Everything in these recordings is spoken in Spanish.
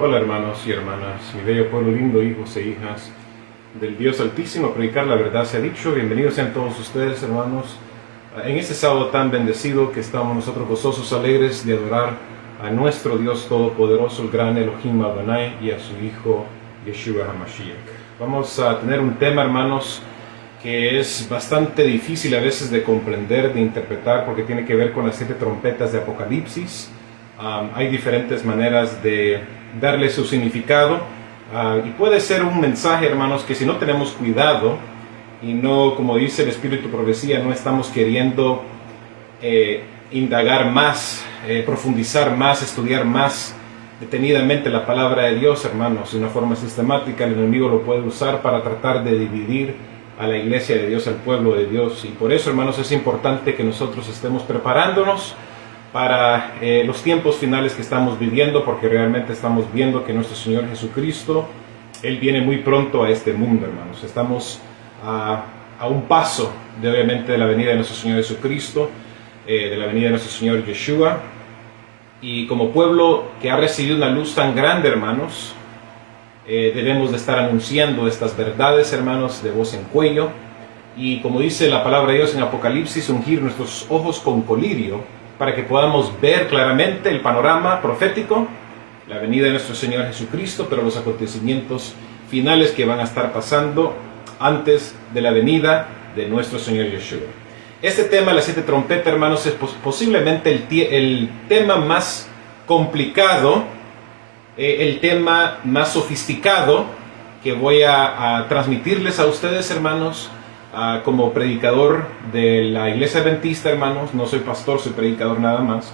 Hola hermanos y hermanas, mi bello pueblo lindo, hijos e hijas del Dios Altísimo, a predicar la verdad se ha dicho. Bienvenidos sean todos ustedes, hermanos, en este sábado tan bendecido que estamos nosotros gozosos, alegres de adorar a nuestro Dios Todopoderoso, el gran Elohim Adonai, y a su Hijo Yeshua HaMashiach. Vamos a tener un tema, hermanos, que es bastante difícil a veces de comprender, de interpretar, porque tiene que ver con las 7 trompetas de Apocalipsis. Hay diferentes maneras de darle su significado, y puede ser un mensaje, hermanos, que si no tenemos cuidado y no, como dice el Espíritu Profecía, no estamos queriendo indagar más, profundizar más, estudiar más detenidamente la palabra de Dios, hermanos, de una forma sistemática, el enemigo lo puede usar para tratar de dividir a la iglesia de Dios, al pueblo de Dios. Y por eso, hermanos, es importante que nosotros estemos preparándonos para los tiempos finales que estamos viviendo, porque realmente estamos viendo que nuestro Señor Jesucristo, Él viene muy pronto a este mundo, hermanos. Estamos a un paso de, obviamente, de la venida de nuestro Señor Jesucristo, de la venida de nuestro Señor Yeshua. Y como pueblo que ha recibido una luz tan grande, hermanos, debemos de estar anunciando estas verdades, hermanos, de voz en cuello. Y como dice la palabra de Dios en Apocalipsis, ungir nuestros ojos con colirio, para que podamos ver claramente el panorama profético, la venida de nuestro Señor Jesucristo, pero los acontecimientos finales que van a estar pasando antes de la venida de nuestro Señor Yeshua. Este tema, las 7 trompetas, hermanos, es posiblemente el tema más complicado, el tema más sofisticado que voy a transmitirles a ustedes, hermanos, como predicador de la iglesia adventista, hermanos. No soy pastor, soy predicador nada más.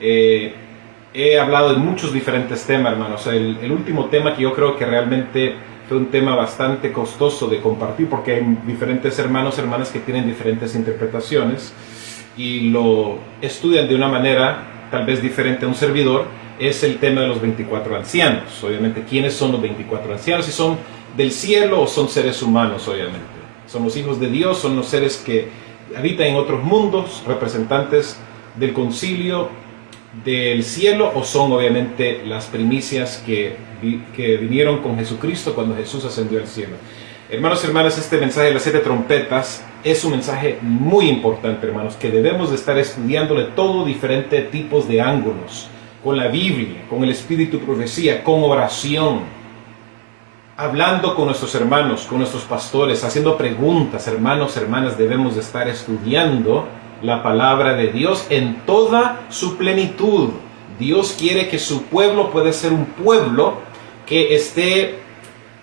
He hablado de muchos diferentes temas, hermanos. El último tema, que yo creo que realmente fue un tema bastante costoso de compartir, porque hay diferentes hermanos, hermanas que tienen diferentes interpretaciones y lo estudian de una manera tal vez diferente a un servidor. Es el tema de los 24 ancianos. Obviamente, ¿quiénes son los 24 ancianos? Si son del cielo o son seres humanos, obviamente. Son los hijos de Dios, son los seres que habitan en otros mundos, representantes del concilio del cielo, o son obviamente las primicias que vinieron con Jesucristo cuando Jesús ascendió al cielo. Hermanos y hermanas, este mensaje de las 7 trompetas es un mensaje muy importante, hermanos, que debemos de estar estudiando de todo diferentes tipos de ángulos, con la Biblia, con el Espíritu Profecía, con oración, hablando con nuestros hermanos, con nuestros pastores, haciendo preguntas. Hermanos, hermanas, debemos de estar estudiando la palabra de Dios en toda su plenitud. Dios quiere que su pueblo pueda ser un pueblo que esté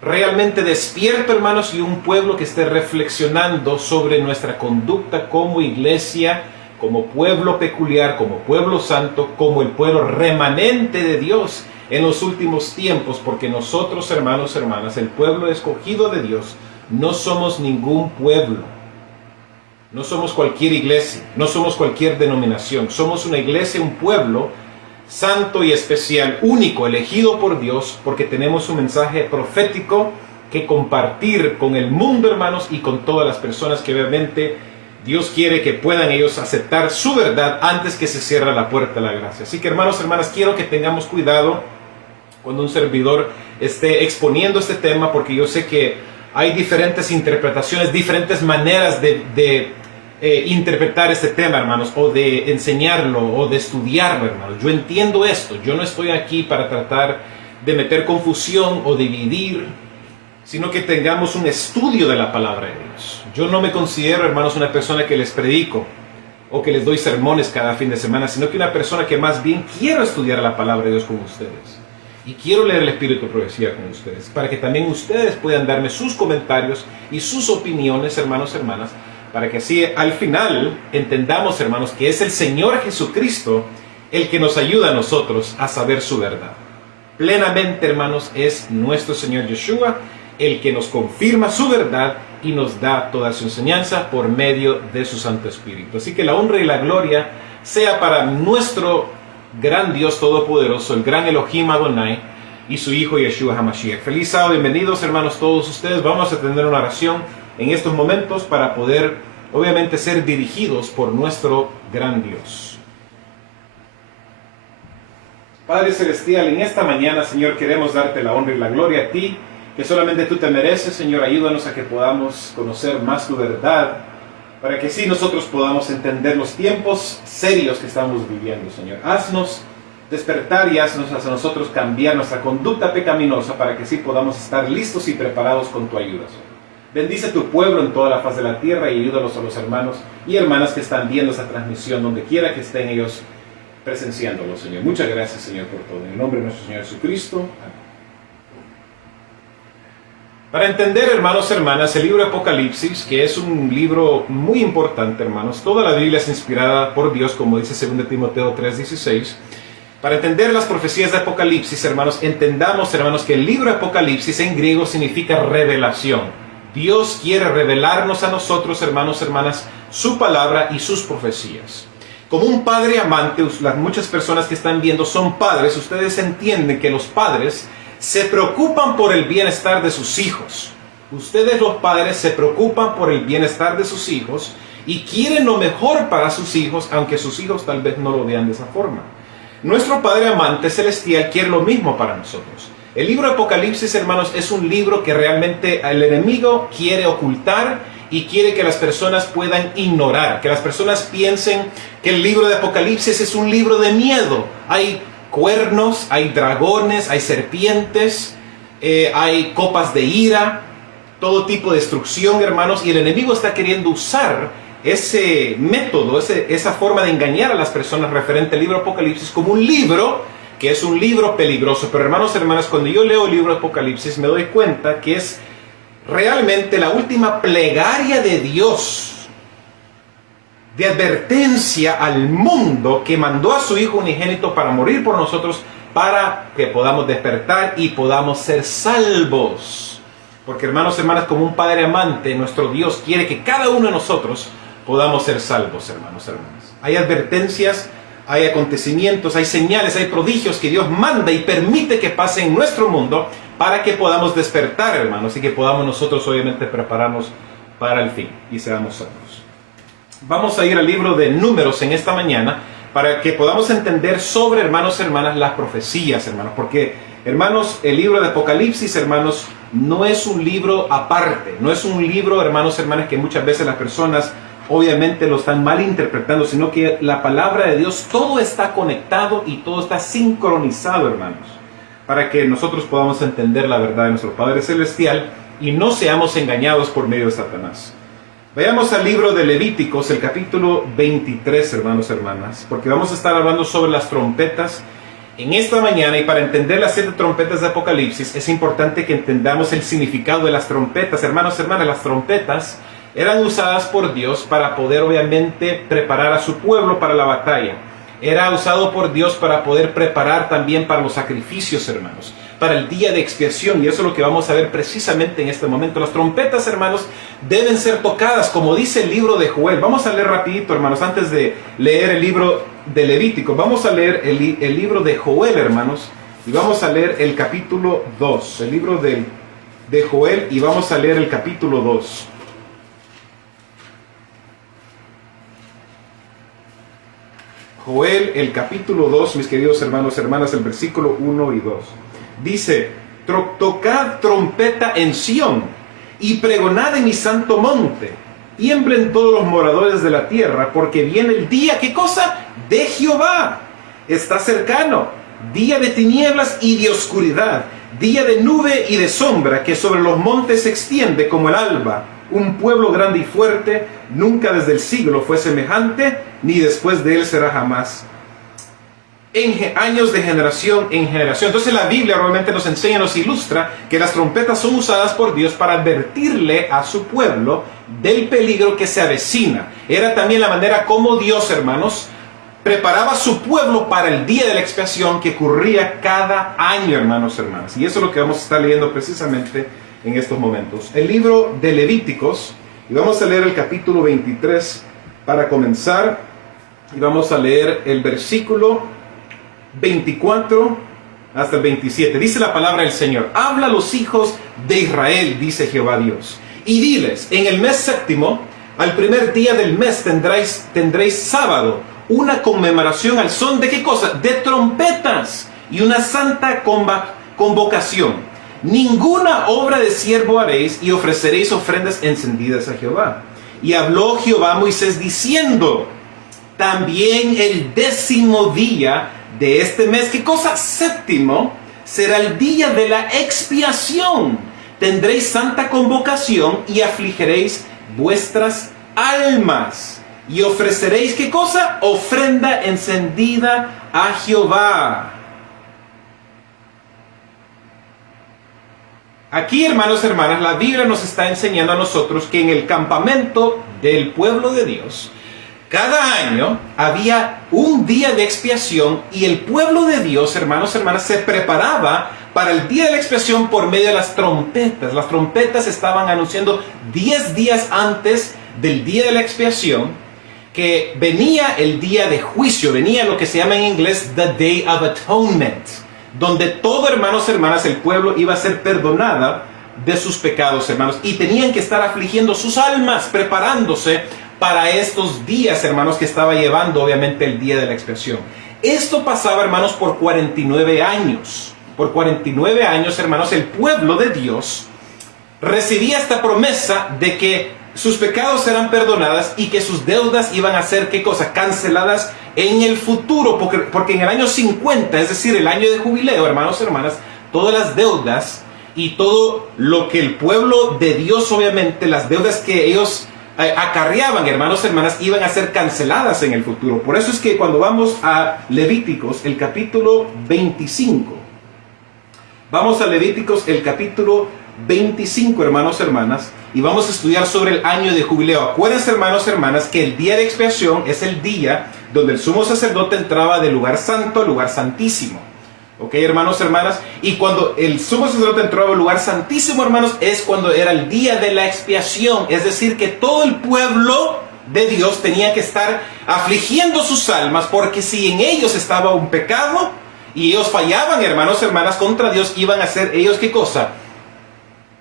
realmente despierto, hermanos, y un pueblo que esté reflexionando sobre nuestra conducta como iglesia, como pueblo peculiar, como pueblo santo, como el pueblo remanente de Dios en los últimos tiempos, porque nosotros, hermanos, hermanas, el pueblo escogido de Dios, no somos ningún pueblo, no somos cualquier iglesia, no somos cualquier denominación, somos una iglesia, un pueblo santo y especial, único, elegido por Dios, porque tenemos un mensaje profético que compartir con el mundo, hermanos, y con todas las personas que obviamente Dios quiere que puedan ellos aceptar su verdad antes que se cierre la puerta de la gracia. Así que, hermanos, hermanas, quiero que tengamos cuidado cuando un servidor esté exponiendo este tema, porque yo sé que hay diferentes interpretaciones, diferentes maneras de interpretar este tema, hermanos, o de enseñarlo, o de estudiarlo, hermanos. Yo entiendo esto. Yo no estoy aquí para tratar de meter confusión o dividir, sino que tengamos un estudio de la palabra de Dios. Yo no me considero, hermanos, una persona que les predico o que les doy sermones cada fin de semana, sino que una persona que más bien quiero estudiar la palabra de Dios con ustedes. Y quiero leer el Espíritu de Profecía con ustedes, para que también ustedes puedan darme sus comentarios y sus opiniones, hermanos, hermanas, para que así al final entendamos, hermanos, que es el Señor Jesucristo el que nos ayuda a nosotros a saber su verdad. Plenamente, hermanos, es nuestro Señor Yeshua el que nos confirma su verdad y nos da toda su enseñanza por medio de su Santo Espíritu. Así que la honra y la gloria sea para nuestro gran Dios Todopoderoso, el gran Elohim Adonai, y su Hijo Yeshua HaMashiach. Feliz sábado, bienvenidos, hermanos, todos ustedes. Vamos a tener una oración en estos momentos para poder, obviamente, ser dirigidos por nuestro gran Dios. Padre Celestial, en esta mañana, Señor, queremos darte la honra y la gloria a ti, que solamente tú te mereces, Señor. Ayúdanos a que podamos conocer más tu verdad, para que así nosotros podamos entender los tiempos serios que estamos viviendo, Señor. Haznos despertar y haznos a nosotros cambiar nuestra conducta pecaminosa, para que así podamos estar listos y preparados con tu ayuda, Señor. Bendice a tu pueblo en toda la faz de la tierra y ayúdanos a los hermanos y hermanas que están viendo esta transmisión, donde quiera que estén ellos presenciándolo, Señor. Muchas gracias, Señor, por todo. En el nombre de nuestro Señor Jesucristo. Amén. Para entender, hermanos y hermanas, el libro de Apocalipsis, que es un libro muy importante, hermanos, toda la Biblia es inspirada por Dios, como dice 2 Timoteo 3:16. Para entender las profecías de Apocalipsis, hermanos, entendamos, hermanos, que el libro de Apocalipsis en griego significa revelación. Dios quiere revelarnos a nosotros, hermanos y hermanas, su palabra y sus profecías. Como un padre amante, las muchas personas que están viendo son padres. Ustedes entienden que los padres se preocupan por el bienestar de sus hijos. Ustedes, los padres, se preocupan por el bienestar de sus hijos y quieren lo mejor para sus hijos, aunque sus hijos tal vez no lo vean de esa forma. Nuestro Padre amante celestial quiere lo mismo para nosotros. El libro de Apocalipsis, hermanos, es un libro que realmente el enemigo quiere ocultar y quiere que las personas puedan ignorar, que las personas piensen que el libro de Apocalipsis es un libro de miedo. Hay cuernos, hay dragones, hay serpientes, hay copas de ira, todo tipo de destrucción, hermanos, y el enemigo está queriendo usar ese método, esa forma de engañar a las personas referente al libro de Apocalipsis como un libro que es un libro peligroso. Pero hermanos y hermanas, cuando yo leo el libro de Apocalipsis me doy cuenta que es realmente la última plegaria de Dios de advertencia al mundo, que mandó a su Hijo unigénito para morir por nosotros, para que podamos despertar y podamos ser salvos. Porque hermanos y hermanas, como un Padre amante, nuestro Dios quiere que cada uno de nosotros podamos ser salvos, hermanos y hermanas. Hay advertencias, hay acontecimientos, hay señales, hay prodigios que Dios manda y permite que pasen en nuestro mundo para que podamos despertar, hermanos, y que podamos nosotros obviamente prepararnos para el fin y seamos salvos. Vamos a ir al libro de Números en esta mañana para que podamos entender sobre, hermanos y hermanas, las profecías, hermanos. Porque, hermanos, el libro de Apocalipsis, hermanos, no es un libro aparte. No es un libro, hermanos y hermanas, que muchas veces las personas obviamente lo están malinterpretando, sino que la palabra de Dios, todo está conectado y todo está sincronizado, hermanos, para que nosotros podamos entender la verdad de nuestro Padre Celestial y no seamos engañados por medio de Satanás. Vayamos al libro de Levíticos, el capítulo 23, hermanos y hermanas, porque vamos a estar hablando sobre las trompetas en esta mañana. Y para entender las 7 trompetas de Apocalipsis es importante que entendamos el significado de las trompetas. Hermanos y hermanas, las trompetas eran usadas por Dios para poder obviamente preparar a su pueblo para la batalla. Era usado por Dios para poder preparar también para los sacrificios, hermanos, para el día de expiación. Y eso es lo que vamos a ver precisamente en este momento. Las trompetas, hermanos, deben ser tocadas, como dice el libro de Joel. Vamos a leer rapidito, hermanos, antes de leer el libro de Levítico. Vamos a leer el libro de Joel, hermanos, y vamos a leer el capítulo 2. El libro de Joel, y vamos a leer el capítulo 2. Joel, el capítulo 2, mis queridos hermanos y hermanas, el versículo 1 y 2. Dice: tocad trompeta en Sión, y pregonad en mi santo monte. Tiemblen todos los moradores de la tierra, porque viene el día, ¿qué cosa? De Jehová. Está cercano, día de tinieblas y de oscuridad, día de nube y de sombra, que sobre los montes se extiende como el alba. Un pueblo grande y fuerte, nunca desde el siglo fue semejante, ni después de él será jamás. En años de generación en generación. Entonces la Biblia realmente nos enseña, nos ilustra que las trompetas son usadas por Dios para advertirle a su pueblo del peligro que se avecina. Era también la manera como Dios, hermanos, preparaba a su pueblo para el día de la expiación que ocurría cada año, hermanos y hermanas. Y eso es lo que vamos a estar leyendo precisamente en estos momentos. El libro de Levíticos, y vamos a leer el capítulo 23 para comenzar, y vamos a leer el versículo 24 hasta el 27. Dice la palabra del Señor: habla a los hijos de Israel, dice Jehová Dios, y diles: en el mes séptimo, al primer día del mes tendréis sábado, una conmemoración al son de ¿qué cosa? De trompetas. y una santa convocación. Ninguna obra de siervo haréis y ofreceréis ofrendas encendidas a Jehová. Y habló Jehová a Moisés diciendo, también el 10º día de este mes, ¿qué cosa? 7º, será el día de la expiación. Tendréis santa convocación y afligiréis vuestras almas. Y ofreceréis, ¿qué cosa? Ofrenda encendida a Jehová. Aquí, hermanos y hermanas, la Biblia nos está enseñando a nosotros que en el campamento del pueblo de Dios, cada año había un día de expiación y el pueblo de Dios, hermanos y hermanas, se preparaba para el día de la expiación por medio de las trompetas. Las trompetas estaban anunciando 10 días antes del día de la expiación que venía el día de juicio, venía lo que se llama en inglés The Day of Atonement, donde todo, hermanos y hermanas, el pueblo iba a ser perdonada de sus pecados, hermanos, y tenían que estar afligiendo sus almas, preparándose para estos días, hermanos, que estaba llevando obviamente el día de la expiación. Esto pasaba, hermanos, por 49 años. Por 49 años, hermanos, el pueblo de Dios recibía esta promesa de que sus pecados eran perdonadas y que sus deudas iban a ser, ¿qué cosa? Canceladas en el futuro, porque en el año 50, es decir, el año de jubileo, hermanos y hermanas, todas las deudas y todo lo que el pueblo de Dios, obviamente, las deudas que ellos acarreaban, hermanos y hermanas, iban a ser canceladas en el futuro. Por eso es que cuando vamos a Levíticos, el capítulo 25, vamos a Levíticos, el capítulo 25, hermanos y hermanas, y vamos a estudiar sobre el año de jubileo. Acuérdense, hermanos y hermanas, que el día de expiación es el día donde el sumo sacerdote entraba del lugar santo al lugar santísimo. ¿Ok, hermanos y hermanas? Y cuando el sumo sacerdote entraba al lugar santísimo, hermanos, es cuando era el día de la expiación. Es decir, que todo el pueblo de Dios tenía que estar afligiendo sus almas, porque si en ellos estaba un pecado y ellos fallaban, hermanos y hermanas, contra Dios, iban a hacer ellos, ¿qué cosa?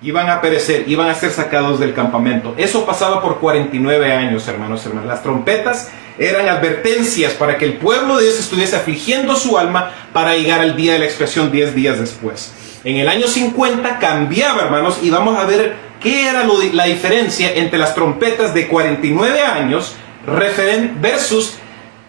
Iban a perecer, iban a ser sacados del campamento. Eso pasaba por 49 años, hermanos y hermanas. Las trompetas eran advertencias para que el pueblo de Dios estuviese afligiendo su alma para llegar al día de la expiación 10 días después. En el año 50 cambiaba, hermanos, y vamos a ver qué era la diferencia entre las trompetas de 49 años versus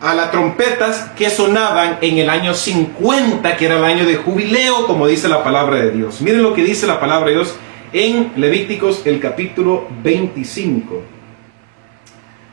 a las trompetas que sonaban en el año 50, que era el año de jubileo, como dice la palabra de Dios. Miren lo que dice la palabra de Dios en Levíticos, el capítulo 25.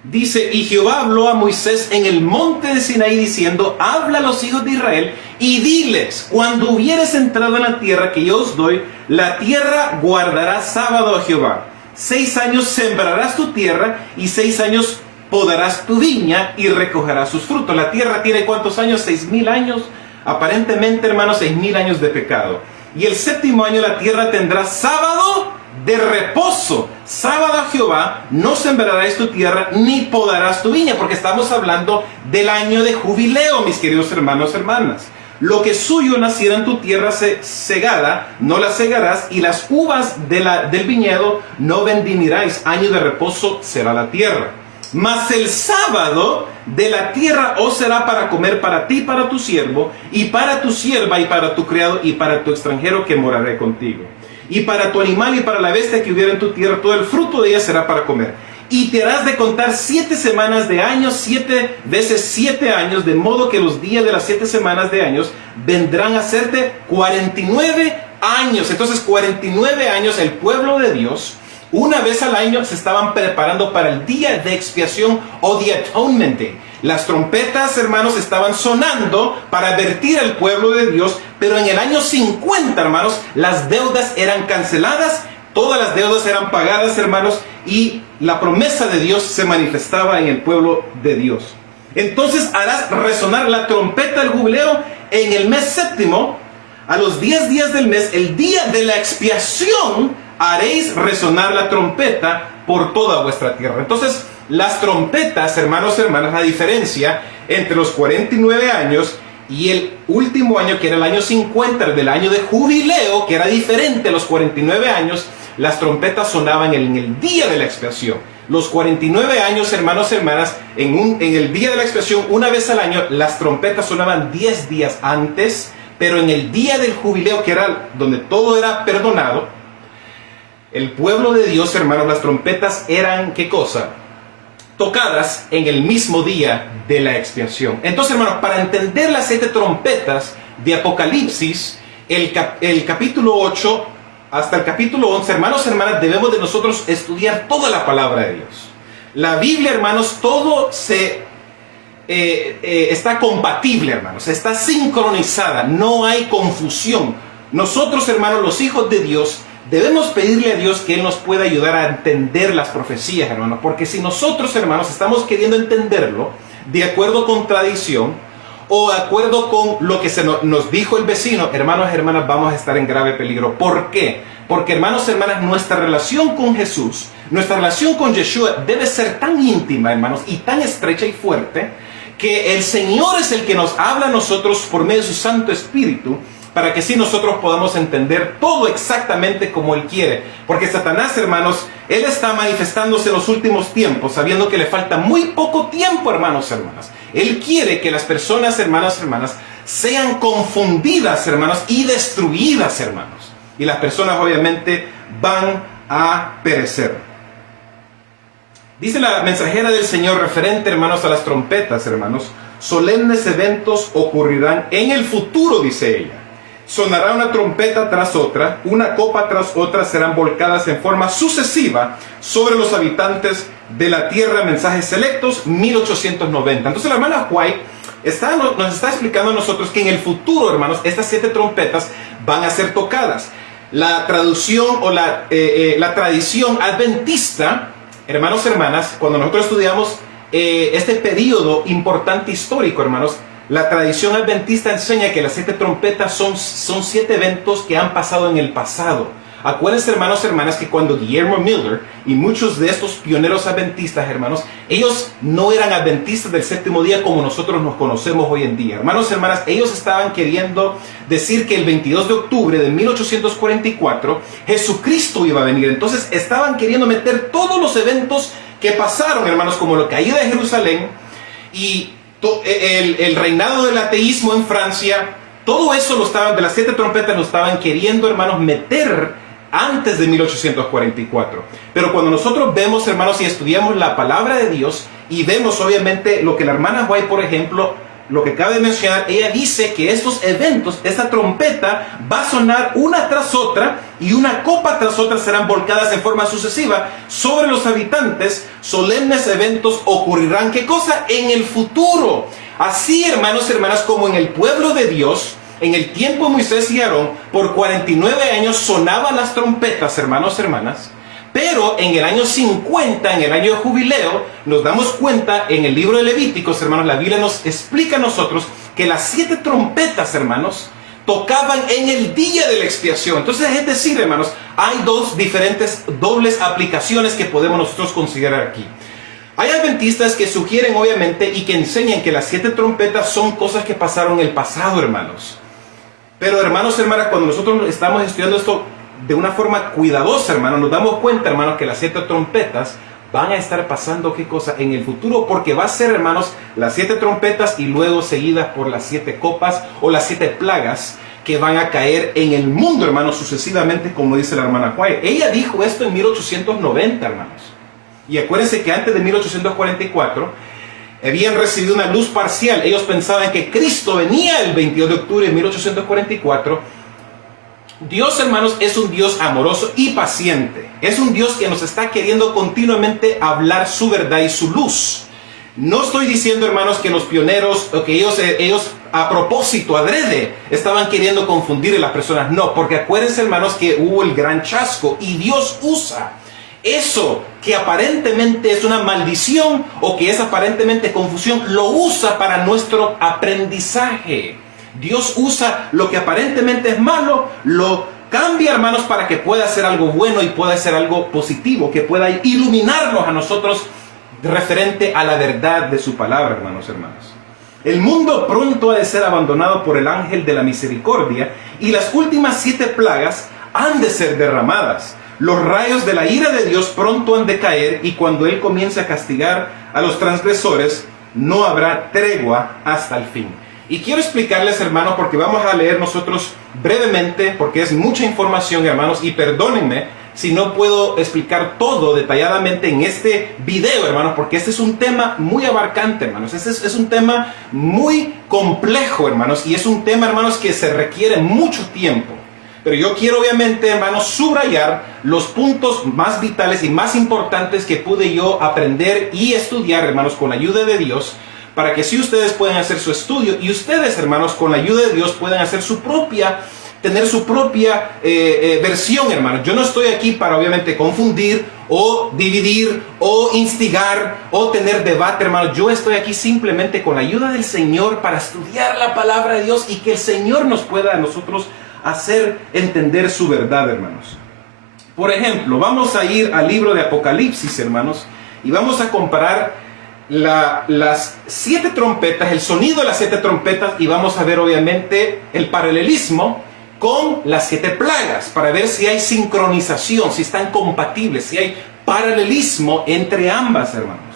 Dice, y Jehová habló a Moisés en el monte de Sinaí diciendo, habla a los hijos de Israel y diles, cuando hubieres entrado en la tierra que yo os doy, la tierra guardará sábado a Jehová. 6 años sembrarás tu tierra y 6 años podarás tu viña y recogerás sus frutos. La tierra tiene ¿cuántos años? 6,000 años. Aparentemente, hermanos, 6,000 años de pecado. Y el 7º año la tierra tendrá sábado de reposo. Sábado a Jehová, no sembrarás tu tierra ni podarás tu viña, porque estamos hablando del año de jubileo, mis queridos hermanos y hermanas. Lo que suyo naciera en tu tierra segada, no la segarás, y las uvas del viñedo no vendimiráis. Año de reposo será la tierra. Mas el sábado de la tierra os será para comer para ti, para tu siervo, y para tu sierva, y para tu criado, y para tu extranjero que moraré contigo. Y para tu animal y para la bestia que hubiera en tu tierra, todo el fruto de ella será para comer. Y te harás de contar 7 semanas de años, 7 veces 7 años, de modo que los días de las 7 semanas de años vendrán a serte 49 años. Entonces, 49 años el pueblo de Dios, una vez al año, se estaban preparando para el día de expiación o de Atonement Day. Las trompetas, hermanos, estaban sonando para advertir al pueblo de Dios, pero en el año 50, hermanos, las deudas eran canceladas, todas las deudas eran pagadas, hermanos, y la promesa de Dios se manifestaba en el pueblo de Dios. Entonces harás resonar la trompeta del jubileo en el mes 7º, a los 10 días del mes, el día de la expiación, haréis resonar la trompeta por toda vuestra tierra. Entonces, las trompetas, hermanos y hermanas, la diferencia entre los 49 años y el último año, que era el año 50, del año de jubileo, que era diferente a los 49 años, las trompetas sonaban en el día de la expiación. Los 49 años, hermanos y hermanas, en el día de la expiación, una vez al año, las trompetas sonaban 10 días antes, pero en el día del jubileo, que era donde todo era perdonado, el pueblo de Dios, hermanos, las trompetas eran, ¿qué cosa? Tocadas en el mismo día de la expiación. Entonces, hermanos, para entender las 7 trompetas de Apocalipsis, el capítulo 8 hasta el capítulo 11, hermanos, hermanas, debemos de nosotros estudiar toda la palabra de Dios. La Biblia, hermanos, todo está compatible, hermanos, está sincronizada, no hay confusión. Nosotros, hermanos, los hijos de Dios, debemos pedirle a Dios que Él nos pueda ayudar a entender las profecías, hermanos, porque si nosotros, hermanos, estamos queriendo entenderlo de acuerdo con tradición o de acuerdo con lo que nos dijo el vecino, hermanos, hermanas, vamos a estar en grave peligro. ¿Por qué? Porque, hermanos, hermanas, nuestra relación con Jesús, nuestra relación con Yeshua debe ser tan íntima, hermanos, y tan estrecha y fuerte, que el Señor es el que nos habla a nosotros por medio de su Santo Espíritu, para que sí nosotros podamos entender todo exactamente como Él quiere. Porque Satanás, hermanos, él está manifestándose en los últimos tiempos, sabiendo que le falta muy poco tiempo, hermanos, hermanas. Él quiere que las personas, hermanos, hermanas, sean confundidas, hermanos, y destruidas, hermanos. Y las personas, obviamente, van a perecer. Dice la mensajera del Señor referente, hermanos, a las trompetas, hermanos: solemnes eventos ocurrirán en el futuro, dice ella. Sonará una trompeta tras otra, una copa tras otra serán volcadas en forma sucesiva sobre los habitantes de la tierra. Mensajes selectos, 1890. Entonces la hermana White nos está explicando a nosotros que en el futuro, hermanos, estas 7 trompetas van a ser tocadas. La traducción o la tradición adventista, hermanos, hermanas, cuando nosotros estudiamos este periodo importante histórico, hermanos, la tradición adventista enseña que las 7 trompetas son 7 eventos que han pasado en el pasado. Acuérdense, hermanos, hermanas, que cuando Guillermo Miller y muchos de estos pioneros adventistas, hermanos, ellos no eran adventistas del séptimo día como nosotros nos conocemos hoy en día. Hermanos, hermanas, ellos estaban queriendo decir que el 22 de octubre de 1844 Jesucristo iba a venir. Entonces estaban queriendo meter todos los eventos que pasaron, hermanos, como la caída de Jerusalén y el reinado del ateísmo en Francia. Todo eso de las 7 trompetas lo estaban queriendo, hermanos, meter antes de 1844. Pero cuando nosotros vemos, hermanos, y estudiamos la palabra de Dios y vemos obviamente lo que la hermana White, por ejemplo, lo que acaba de mencionar, ella dice que estos eventos, esta trompeta va a sonar una tras otra y una copa tras otra serán volcadas en forma sucesiva sobre los habitantes. Solemnes eventos ocurrirán, ¿qué cosa? En el futuro. Así, hermanos, hermanas, como en el pueblo de Dios, en el tiempo de Moisés y Aarón, por 49 años sonaban las trompetas, hermanos, hermanas. Pero en el año 50, en el año de jubileo, nos damos cuenta en el libro de Levíticos, hermanos, la Biblia nos explica a nosotros que las 7 trompetas, hermanos, tocaban en el día de la expiación. Entonces, es decir, hermanos, hay 2 diferentes dobles aplicaciones que podemos nosotros considerar aquí. Hay adventistas que sugieren, obviamente, y que enseñan que las 7 trompetas son cosas que pasaron en el pasado, hermanos. Pero, hermanos, hermanas, cuando nosotros estamos estudiando esto de una forma cuidadosa, hermanos, nos damos cuenta, hermanos, que las 7 trompetas van a estar pasando, ¿qué cosa? En el futuro, porque va a ser, hermanos, las 7 trompetas y luego seguidas por las 7 copas o las 7 plagas que van a caer en el mundo, hermanos, sucesivamente, como dice la hermana White. Ella dijo esto en 1890, hermanos. Y acuérdense que antes de 1844 habían recibido una luz parcial. Ellos pensaban que Cristo venía el 22 de octubre de 1844. Dios, hermanos, es un Dios amoroso y paciente. Es un Dios que nos está queriendo continuamente hablar su verdad y su luz. No estoy diciendo, hermanos, que los pioneros, o que ellos a propósito, adrede, estaban queriendo confundir a las personas. No, porque acuérdense, hermanos, que hubo el gran chasco y Dios usa eso que aparentemente es una maldición o que es aparentemente confusión, lo usa para nuestro aprendizaje. Dios usa lo que aparentemente es malo, lo cambia, hermanos, para que pueda ser algo bueno y pueda ser algo positivo, que pueda iluminarnos a nosotros referente a la verdad de su palabra, hermanos, hermanas. El mundo pronto ha de ser abandonado por el ángel de la misericordia y las últimas 7 plagas han de ser derramadas. Los rayos de la ira de Dios pronto han de caer y cuando Él comience a castigar a los transgresores, no habrá tregua hasta el fin. Y quiero explicarles, hermanos, porque vamos a leer nosotros brevemente, porque es mucha información, hermanos, y perdónenme si no puedo explicar todo detalladamente en este video, hermanos, porque este es un tema muy abarcante, hermanos. Este es un tema muy complejo, hermanos, y es un tema, hermanos, que se requiere mucho tiempo. Pero yo quiero, obviamente, hermanos, subrayar los puntos más vitales y más importantes que pude yo aprender y estudiar, hermanos, con la ayuda de Dios, para que si ustedes puedan hacer su estudio y ustedes, hermanos, con la ayuda de Dios puedan hacer tener su propia versión, hermanos. Yo no estoy aquí para, obviamente, confundir o dividir o instigar o tener debate, hermanos. Yo estoy aquí simplemente con la ayuda del Señor para estudiar la palabra de Dios y que el Señor nos pueda a nosotros hacer entender su verdad, hermanos. Por ejemplo, vamos a ir al libro de Apocalipsis, hermanos, y vamos a comparar las 7 trompetas, el sonido de las 7 trompetas, y vamos a ver, obviamente, el paralelismo con las 7 plagas, para ver si hay sincronización, si están compatibles, si hay paralelismo entre ambas, hermanos.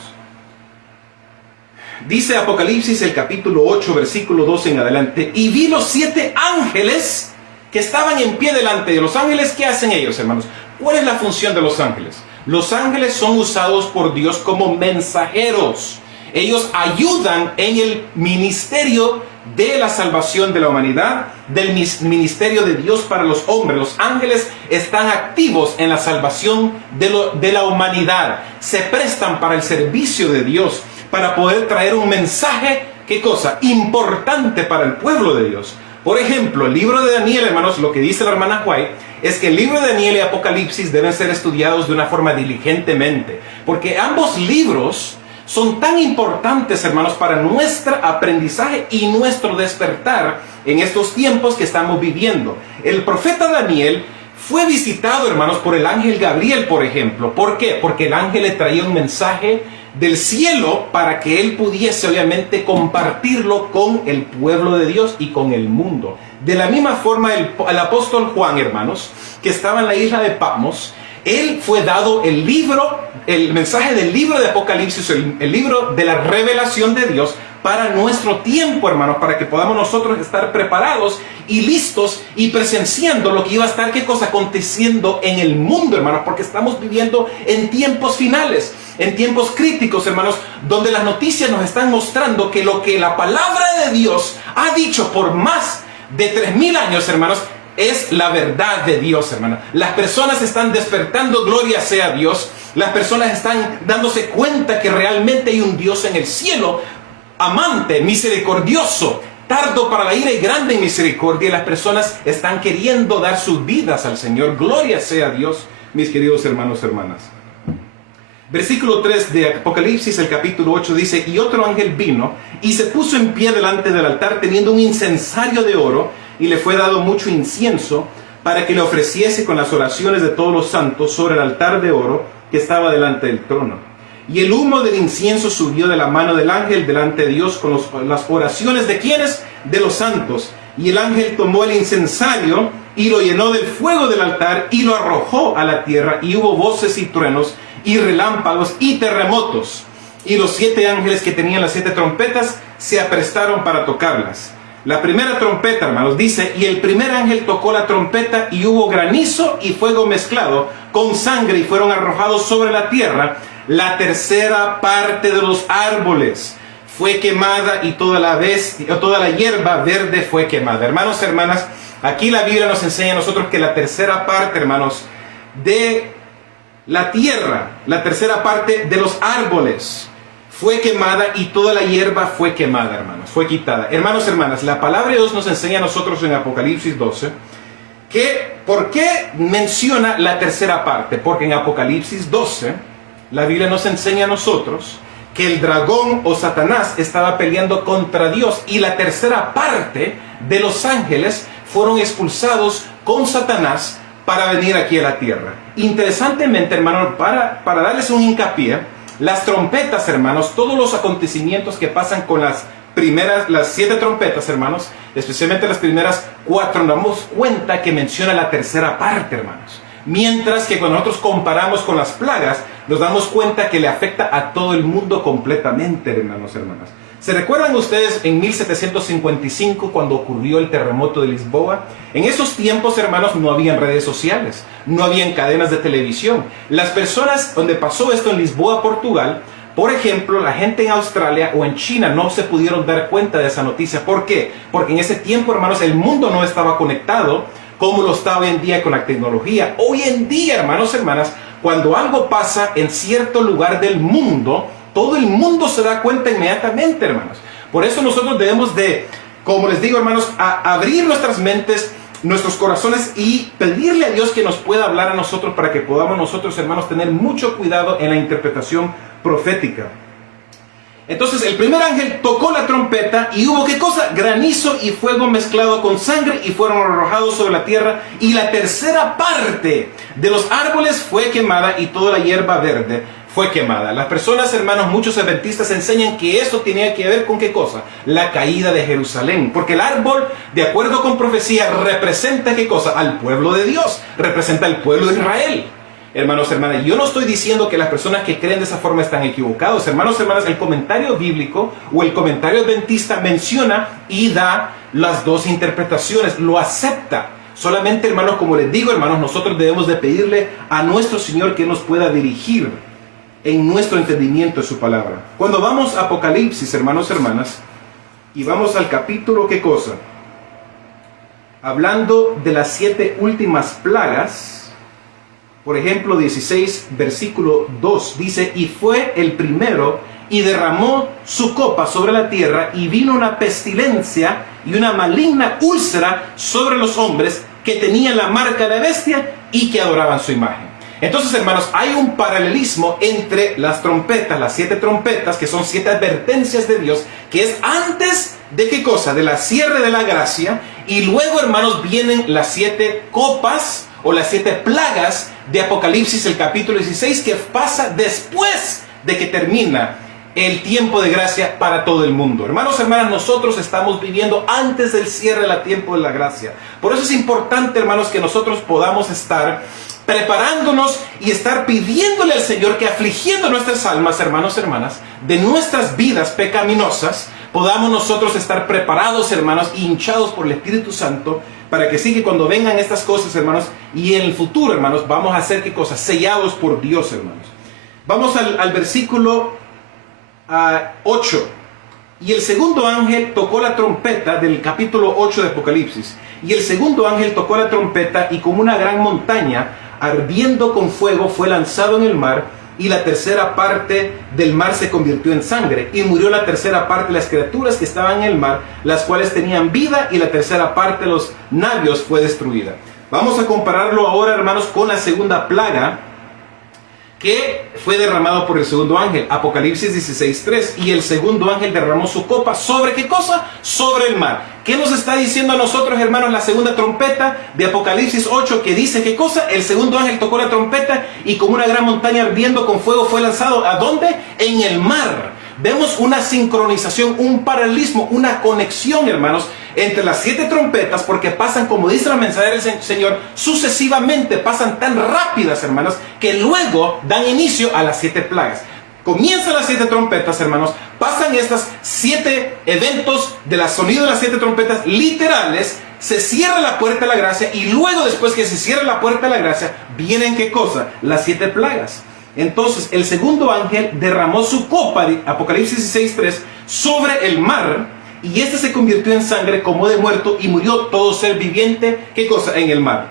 Dice Apocalipsis, el capítulo 8, versículo 12 en adelante: y vi los 7 ángeles que estaban en pie delante de los ángeles. ¿Qué hacen ellos, hermanos? ¿Cuál es la función de los ángeles? Los ángeles son usados por Dios como mensajeros. Ellos ayudan en el ministerio de la salvación de la humanidad, del ministerio de Dios para los hombres. Los ángeles están activos en la salvación de la humanidad. Se prestan para el servicio de Dios, para poder traer un mensaje, ¿qué cosa? Importante para el pueblo de Dios. Por ejemplo, el libro de Daniel, hermanos, lo que dice la hermana White es que el libro de Daniel y Apocalipsis deben ser estudiados de una forma diligentemente, porque ambos libros son tan importantes, hermanos, para nuestro aprendizaje y nuestro despertar en estos tiempos que estamos viviendo. El profeta Daniel fue visitado, hermanos, por el ángel Gabriel, por ejemplo. ¿Por qué? Porque el ángel le traía un mensaje del cielo para que él pudiese, obviamente, compartirlo con el pueblo de Dios y con el mundo. De la misma forma, el apóstol Juan, hermanos, que estaba en la isla de Patmos, él fue dado el mensaje del libro de Apocalipsis, el libro de la revelación de Dios para nuestro tiempo, hermanos, para que podamos nosotros estar preparados y listos y presenciando lo que iba a estar, ¿qué cosa? Aconteciendo en el mundo, hermanos, porque estamos viviendo en tiempos finales, en tiempos críticos, hermanos, donde las noticias nos están mostrando que lo que la palabra de Dios ha dicho por más de 3000 años, hermanos, es la verdad de Dios, hermano. Las personas están despertando, gloria sea a Dios. Las personas están dándose cuenta que realmente hay un Dios en el cielo, amante, misericordioso, tardo para la ira y grande en misericordia. Y las personas están queriendo dar sus vidas al Señor. Gloria sea a Dios, mis queridos hermanos, hermanas. Versículo 3 de Apocalipsis, el capítulo 8, dice: y otro ángel vino y se puso en pie delante del altar teniendo un incensario de oro, y le fue dado mucho incienso para que le ofreciese con las oraciones de todos los santos sobre el altar de oro que estaba delante del trono. Y el humo del incienso subió de la mano del ángel delante de Dios con las oraciones de ¿quiénes? De los santos. Y el ángel tomó el incensario y lo llenó del fuego del altar y lo arrojó a la tierra, y hubo voces y truenos y relámpagos y terremotos. Y los 7 ángeles que tenían las 7 trompetas se aprestaron para tocarlas. La primera trompeta, hermanos, dice: y el primer ángel tocó la trompeta, y hubo granizo y fuego mezclado con sangre, y fueron arrojados sobre la tierra. La tercera parte de los árboles fue quemada, y toda la hierba verde fue quemada. Hermanos, hermanas, aquí la Biblia nos enseña a nosotros que la tercera parte, hermanos, de la tierra, la tercera parte de los árboles fue quemada, y toda la hierba fue quemada, hermanos, fue quitada. Hermanos, hermanas, la palabra de Dios nos enseña a nosotros en Apocalipsis 12 que, ¿por qué menciona la tercera parte? Porque en Apocalipsis 12 la Biblia nos enseña a nosotros que el dragón o Satanás estaba peleando contra Dios, y la tercera parte de los ángeles fueron expulsados con Satanás para venir aquí a la tierra. Interesantemente, hermanos, para darles un hincapié, las trompetas, hermanos, todos los acontecimientos que pasan con las 7 trompetas, hermanos, especialmente las primeras 4, nos damos cuenta que menciona la tercera parte, hermanos. Mientras que cuando nosotros comparamos con las plagas, nos damos cuenta que le afecta a todo el mundo completamente, hermanos, hermanas. ¿Se recuerdan ustedes en 1755 cuando ocurrió el terremoto de Lisboa? En esos tiempos, hermanos, no habían redes sociales, no habían cadenas de televisión. Las personas donde pasó esto en Lisboa, Portugal, por ejemplo, la gente en Australia o en China no se pudieron dar cuenta de esa noticia. ¿Por qué? Porque en ese tiempo, hermanos, el mundo no estaba conectado como lo está hoy en día con la tecnología. Hoy en día, hermanos, hermanas, cuando algo pasa en cierto lugar del mundo, todo el mundo se da cuenta inmediatamente, hermanos. Por eso nosotros debemos de, como les digo, hermanos, abrir nuestras mentes, nuestros corazones y pedirle a Dios que nos pueda hablar a nosotros para que podamos nosotros, hermanos, tener mucho cuidado en la interpretación profética. Entonces el primer ángel tocó la trompeta y hubo, ¿qué cosa? Granizo y fuego mezclado con sangre y fueron arrojados sobre la tierra y la tercera parte de los árboles fue quemada y toda la hierba verde fue quemada. Las personas, hermanos, muchos adventistas enseñan que eso tenía que ver con ¿qué cosa? La caída de Jerusalén. Porque el árbol, de acuerdo con profecía, representa ¿qué cosa? Al pueblo de Dios, representa al pueblo de Israel. Hermanos, hermanas, yo no estoy diciendo que las personas que creen de esa forma están equivocados. Hermanos, hermanas, el comentario bíblico o el comentario adventista menciona y da las dos interpretaciones, lo acepta. Solamente, hermanos, como les digo, hermanos, nosotros debemos de pedirle a nuestro Señor que nos pueda dirigir en nuestro entendimiento de su palabra. Cuando vamos a Apocalipsis, hermanos, hermanas, y vamos al capítulo, ¿qué cosa? Hablando de las 7 últimas plagas, por ejemplo, 16, versículo 2, dice, y fue el primero, y derramó su copa sobre la tierra, y vino una pestilencia y una maligna úlcera sobre los hombres que tenían la marca de la bestia y que adoraban su imagen. Entonces, hermanos, hay un paralelismo entre las trompetas, las 7 trompetas, que son 7 advertencias de Dios, que es antes de ¿qué cosa? De la cierre de la gracia, y luego, hermanos, vienen las 7 copas o las 7 plagas de Apocalipsis, el capítulo 16, que pasa después de que termina el tiempo de gracia para todo el mundo. Hermanos, hermanas, nosotros estamos viviendo antes del cierre del tiempo de la gracia. Por eso es importante, hermanos, que nosotros podamos estar preparándonos y estar pidiéndole al Señor que, afligiendo nuestras almas, hermanos, hermanas, de nuestras vidas pecaminosas, podamos nosotros estar preparados, hermanos, hinchados por el Espíritu Santo, para que sí, que cuando vengan estas cosas, hermanos, y en el futuro, hermanos, vamos a hacer ¿qué cosas? Sellados por Dios, hermanos. Vamos al versículo 8. Y el segundo ángel tocó la trompeta del capítulo 8 de Apocalipsis. Y el segundo ángel tocó la trompeta y como una gran montaña, ardiendo con fuego, fue lanzado en el mar, y la tercera parte del mar se convirtió en sangre, y murió la tercera parte de las criaturas que estaban en el mar, las cuales tenían vida, y la tercera parte de los navios fue destruida. Vamos a compararlo ahora, hermanos, con la segunda plaga, que fue derramado por el segundo ángel, Apocalipsis 16:3, y el segundo ángel derramó su copa sobre ¿qué cosa? Sobre el mar. ¿Qué nos está diciendo a nosotros, hermanos, la segunda trompeta de Apocalipsis 8, que dice qué cosa? El segundo ángel tocó la trompeta y como una gran montaña ardiendo con fuego fue lanzado. ¿A dónde? En el mar. Vemos una sincronización, un paralelismo, una conexión, hermanos, entre las 7 trompetas, porque pasan, como dice la mensajera del Señor, sucesivamente, pasan tan rápidas, hermanos, que luego dan inicio a las 7 plagas. Comienzan las 7 trompetas, hermanos, pasan estas 7 eventos de la sonido de las 7 trompetas literales, se cierra la puerta de la gracia, y luego, después que se cierra la puerta de la gracia, vienen ¿qué cosa? Las 7 plagas. Entonces el segundo ángel derramó su copa, de Apocalipsis 16:3, sobre el mar, y este se convirtió en sangre como de muerto, y murió todo ser viviente, ¿qué cosa? En el mar.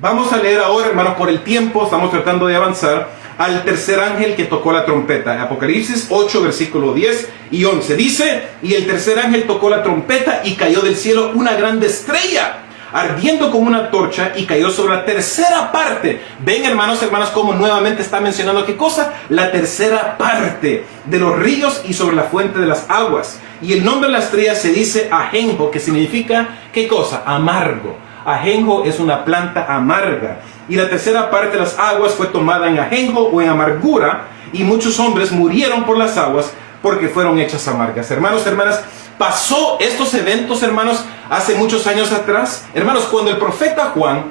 Vamos a leer ahora, hermanos, por el tiempo, estamos tratando de avanzar, al tercer ángel que tocó la trompeta. Apocalipsis 8, versículo 10 y 11. Dice, y el tercer ángel tocó la trompeta, y cayó del cielo una grande estrella, ardiendo como una torcha, y cayó sobre la tercera parte. Ven, hermanos, hermanas, como nuevamente está mencionando ¿qué cosa? La tercera parte de los ríos y sobre la fuente de las aguas. Y el nombre de la estrella se dice ajenjo, que significa ¿qué cosa? Amargo. Ajenjo es una planta amarga. Y la tercera parte de las aguas fue tomada en ajenjo o en amargura, y muchos hombres murieron por las aguas porque fueron hechas amargas. Hermanos, hermanas, pasó estos eventos, hermanos, hace muchos años atrás. Hermanos, cuando el profeta Juan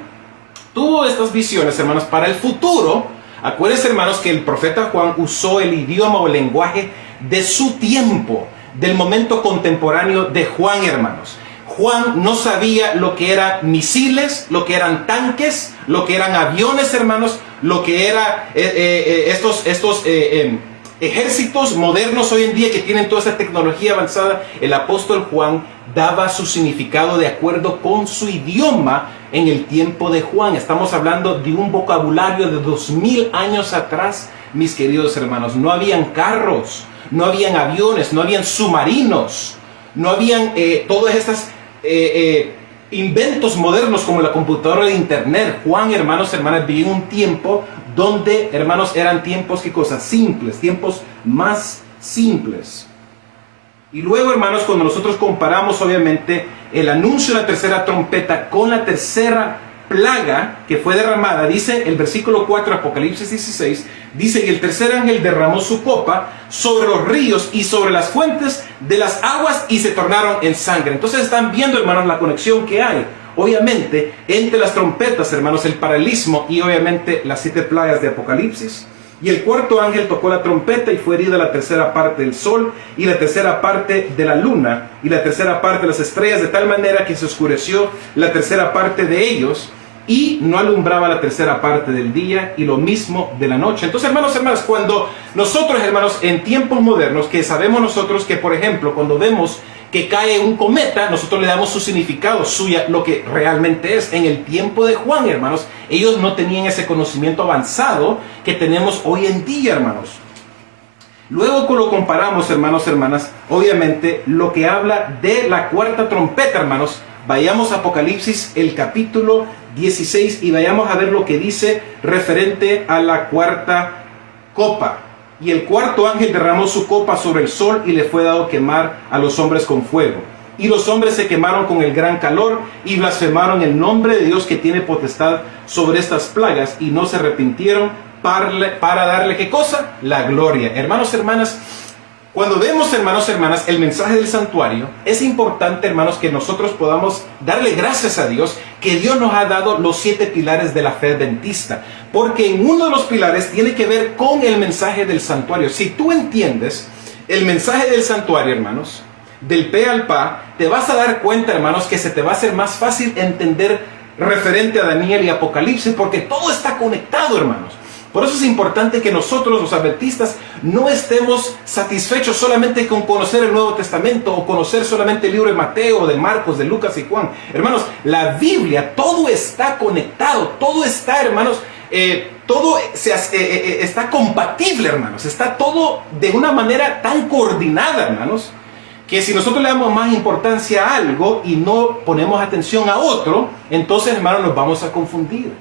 tuvo estas visiones, hermanos, para el futuro, acuérdense, hermanos, que el profeta Juan usó el idioma o el lenguaje de su tiempo, del momento contemporáneo de Juan, hermanos. Juan no sabía lo que eran misiles, lo que eran tanques, lo que eran aviones, hermanos, lo que eran estos ejércitos modernos hoy en día que tienen toda esta tecnología avanzada. El apóstol Juan daba su significado de acuerdo con su idioma en el tiempo de Juan. Estamos hablando de un vocabulario de 2000 años atrás, mis queridos hermanos. No habían carros, no habían aviones, no habían submarinos, no habían todas estas inventos modernos como la computadora de internet. Juan, hermanos, hermanas, vivía en un tiempo donde, hermanos, eran tiempos, ¿qué cosas? Simples, tiempos más simples. Y luego, hermanos, cuando nosotros comparamos, obviamente, el anuncio de la tercera trompeta con la tercera plaga que fue derramada, dice el versículo 4, Apocalipsis 16, dice: y el tercer ángel derramó su copa sobre los ríos y sobre las fuentes de las aguas y se tornaron en sangre. Entonces están viendo, hermanos, la conexión que hay, obviamente, entre las trompetas, hermanos, el paralelismo y obviamente las 7 plagas de Apocalipsis. Y el cuarto ángel tocó la trompeta y fue herida la tercera parte del sol y la tercera parte de la luna y la tercera parte de las estrellas, de tal manera que se oscureció la tercera parte de ellos y no alumbraba la tercera parte del día y lo mismo de la noche. Entonces, hermanos, hermanas, cuando nosotros, hermanos, en tiempos modernos, que sabemos nosotros que, por ejemplo, cuando vemos que cae un cometa, nosotros le damos su significado, suya, lo que realmente es. En el tiempo de Juan, hermanos, ellos no tenían ese conocimiento avanzado que tenemos hoy en día, hermanos. Luego lo comparamos, hermanos, hermanas, obviamente, lo que habla de la cuarta trompeta, hermanos. Vayamos a Apocalipsis, el capítulo 16, y vayamos a ver lo que dice referente a la cuarta copa. Y el cuarto ángel derramó su copa sobre el sol y le fue dado quemar a los hombres con fuego. Y los hombres se quemaron con el gran calor y blasfemaron el nombre de Dios que tiene potestad sobre estas plagas y no se arrepintieron para darle, ¿qué cosa? La gloria. Hermanos, hermanas, cuando vemos, hermanos, hermanas, el mensaje del santuario, es importante, hermanos, que nosotros podamos darle gracias a Dios que Dios nos ha dado los 7 pilares de la fe adventista, porque en uno de los pilares tiene que ver con el mensaje del santuario. Si tú entiendes el mensaje del santuario, hermanos, del pe al pa, te vas a dar cuenta, hermanos, que se te va a hacer más fácil entender referente a Daniel y Apocalipsis, porque todo está conectado, hermanos. Por eso es importante que nosotros, los adventistas, no estemos satisfechos solamente con conocer el Nuevo Testamento o conocer solamente el libro de Mateo, de Marcos, de Lucas y Juan. Hermanos, la Biblia, todo está conectado, todo está, hermanos, todo está compatible, hermanos. Está todo de una manera tan coordinada, hermanos, que si nosotros le damos más importancia a algo y no ponemos atención a otro, entonces, hermanos, nos vamos a confundir.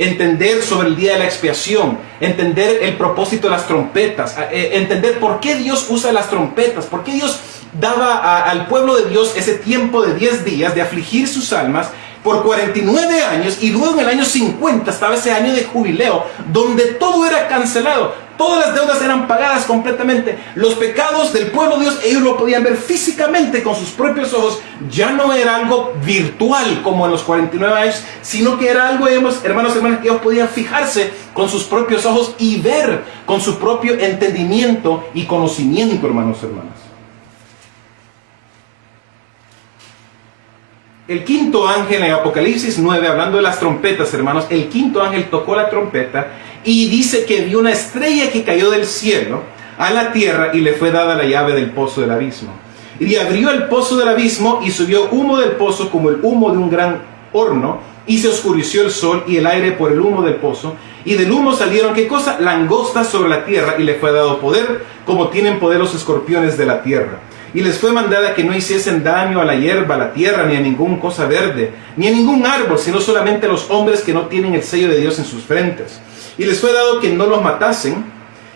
Entender sobre el día de la expiación, entender el propósito de las trompetas, entender por qué Dios usa las trompetas, por qué Dios daba al pueblo de Dios ese tiempo de 10 días de afligir sus almas por 49 años, y luego en el año 50 estaba ese año de jubileo donde todo era cancelado. Todas las deudas eran pagadas completamente. Los pecados del pueblo de Dios, ellos lo podían ver físicamente con sus propios ojos. Ya no era algo virtual como en los 49 años, sino que era algo, hermanos, hermanas, que ellos podían fijarse con sus propios ojos y ver con su propio entendimiento y conocimiento, hermanos, hermanas. El quinto ángel en Apocalipsis 9, hablando de las trompetas, hermanos, el quinto ángel tocó la trompeta y dice que vio una estrella que cayó del cielo a la tierra y le fue dada la llave del pozo del abismo. Y abrió el pozo del abismo y subió humo del pozo como el humo de un gran horno, y se oscureció el sol y el aire por el humo del pozo. Y del humo salieron, ¿qué cosa? Langostas sobre la tierra, y le fue dado poder, como tienen poder los escorpiones de la tierra. Y les fue mandada que no hiciesen daño a la hierba, a la tierra, ni a ninguna cosa verde, ni a ningún árbol, sino solamente a los hombres que no tienen el sello de Dios en sus frentes. Y les fue dado que no los matasen,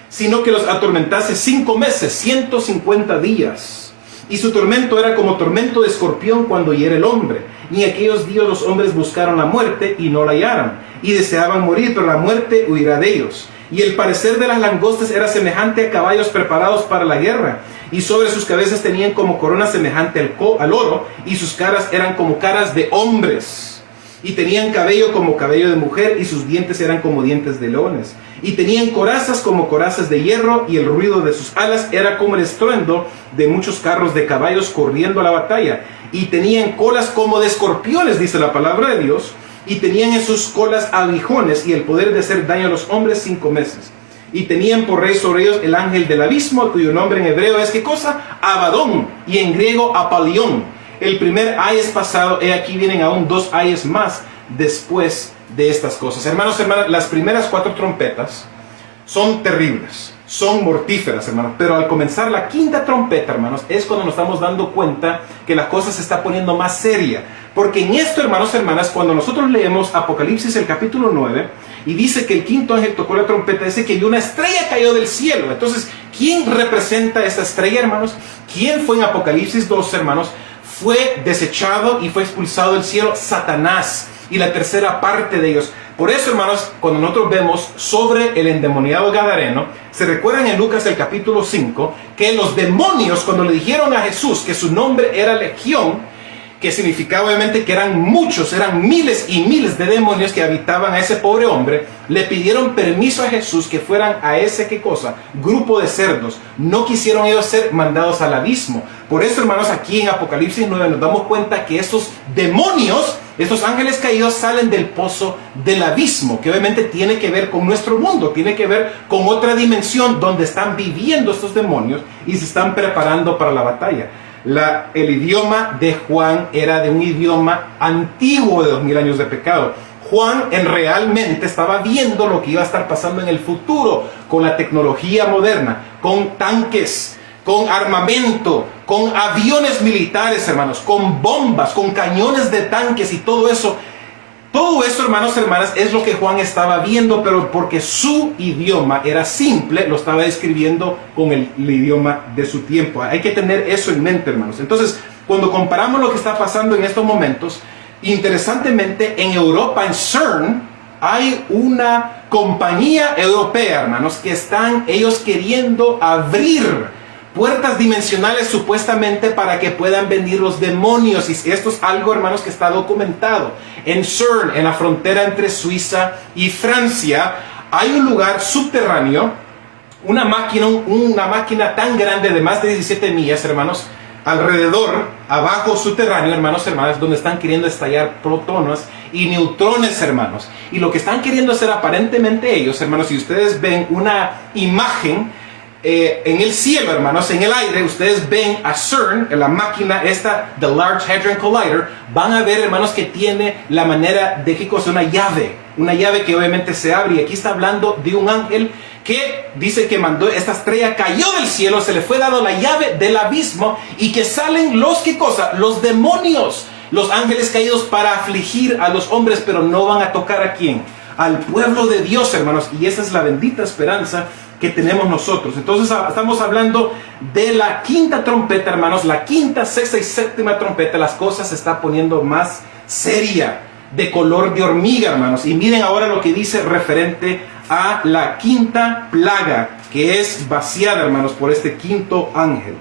sino que los atormentase 5 meses, 150 días. Y su tormento era como tormento de escorpión cuando hiere el hombre. Y en aquellos días los hombres buscaron la muerte y no la hallaron, y deseaban morir, pero la muerte huirá de ellos. Y el parecer de las langostas era semejante a caballos preparados para la guerra, y sobre sus cabezas tenían como corona semejante al oro, y sus caras eran como caras de hombres. y tenían cabello como cabello de mujer, y sus dientes eran como dientes de leones. Y tenían corazas como corazas de hierro, y el ruido de sus alas era como el estruendo de muchos carros de caballos corriendo a la batalla. Y tenían colas como de escorpiones, dice la palabra de Dios, y tenían en sus colas aguijones, y el poder de hacer daño a los hombres 5 meses. Y tenían por rey sobre ellos el ángel del abismo, cuyo nombre en hebreo es, ¿qué cosa? Abadón, y en griego Apalión. El primer ay es pasado, he aquí vienen aún 2 ayes más después de estas cosas. Hermanos, hermanas, las primeras 4 trompetas son terribles, son mortíferas, hermanos. Pero al comenzar la 5ª trompeta, hermanos, es cuando nos estamos dando cuenta que la cosa se está poniendo más seria. Porque en esto, hermanos, hermanas, cuando nosotros leemos Apocalipsis, el capítulo 9, y dice que el 5º ángel tocó la trompeta, dice que una estrella cayó del cielo. Entonces, ¿quién representa esta estrella, hermanos? ¿Quién fue en Apocalipsis 2, hermanos? Fue desechado y fue expulsado del cielo Satanás y la tercera parte de ellos. Por eso, hermanos, cuando nosotros vemos sobre el endemoniado gadareno, se recuerdan en Lucas el capítulo 5 que los demonios, cuando le dijeron a Jesús que su nombre era Legión, que significaba obviamente que eran muchos, eran miles y miles de demonios que habitaban a ese pobre hombre, le pidieron permiso a Jesús que fueran a ese, ¿qué cosa? Grupo de cerdos. No quisieron ellos ser mandados al abismo. Por eso, hermanos, aquí en Apocalipsis 9 nos damos cuenta que estos demonios, estos ángeles caídos, salen del pozo del abismo, que obviamente tiene que ver con nuestro mundo, tiene que ver con otra dimensión donde están viviendo estos demonios y se están preparando para la batalla. El idioma de Juan era de un idioma antiguo de 2000 años de pecado. Juan realmente estaba viendo lo que iba a estar pasando en el futuro con la tecnología moderna, con tanques, con armamento, con aviones militares, hermanos, con bombas, con cañones de tanques y todo eso. Todo eso, hermanos, hermanas, es lo que Juan estaba viendo, pero porque su idioma era simple, lo estaba describiendo con el idioma de su tiempo. Hay que tener eso en mente, hermanos. Entonces, cuando comparamos lo que está pasando en estos momentos, interesantemente, en Europa, en CERN, hay una compañía europea, hermanos, que están ellos queriendo abrir puertas dimensionales supuestamente para que puedan venir los demonios. Y esto es algo, hermanos, que está documentado. En CERN, en la frontera entre Suiza y Francia, hay un lugar subterráneo, una máquina tan grande de más de 17 millas, hermanos, alrededor, abajo subterráneo, hermanos, hermanas, donde están queriendo estallar protones y neutrones, hermanos. Y lo que están queriendo hacer aparentemente ellos, hermanos, si ustedes ven una imagen en el cielo, hermanos, en el aire, ustedes ven a CERN, en la máquina esta, The Large Hadron Collider, van a ver, hermanos, que tiene la manera de, ¿qué cosa? Una llave que obviamente se abre, y aquí está hablando de un ángel que dice que mandó, esta estrella cayó del cielo, se le fue dado la llave del abismo, y que salen los, ¿qué cosa? Los demonios, los ángeles caídos para afligir a los hombres, pero no van a tocar ¿a quién? Al pueblo de Dios, hermanos, y esa es la bendita esperanza que tenemos nosotros. Entonces estamos hablando de la 5ª trompeta, hermanos, la 5ª, 6ª y 7ª trompeta. Las cosas se están poniendo más seria, de color de hormiga, hermanos. Y miren ahora lo que dice referente a la 5ª plaga, que es vaciada, hermanos, por este 5º ángel.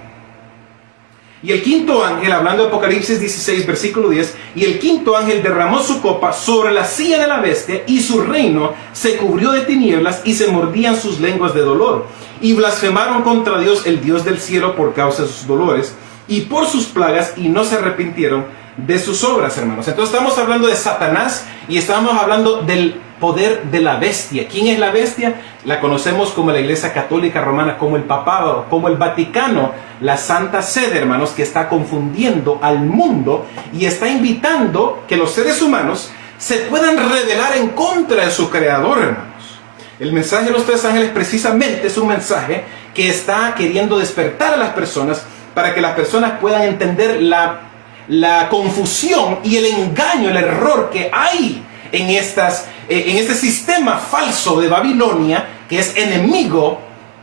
Y el 5º ángel, hablando de Apocalipsis 16, versículo 10, y el 5º ángel derramó su copa sobre la silla de la bestia, y su reino se cubrió de tinieblas, y se mordían sus lenguas de dolor. Y blasfemaron contra Dios, el Dios del cielo, por causa de sus dolores, y por sus plagas, y no se arrepintieron de sus obras, hermanos. Entonces estamos hablando de Satanás, y estamos hablando del poder de la bestia. ¿Quién es la bestia? La conocemos como la Iglesia Católica Romana, como el Papado, como el Vaticano, la Santa Sede, hermanos, que está confundiendo al mundo y está invitando que los seres humanos se puedan rebelar en contra de su Creador, hermanos. El mensaje de los 3 ángeles precisamente es un mensaje que está queriendo despertar a las personas para que las personas puedan entender la confusión y el engaño, el error que hay en este sistema falso de Babilonia, que es enemigo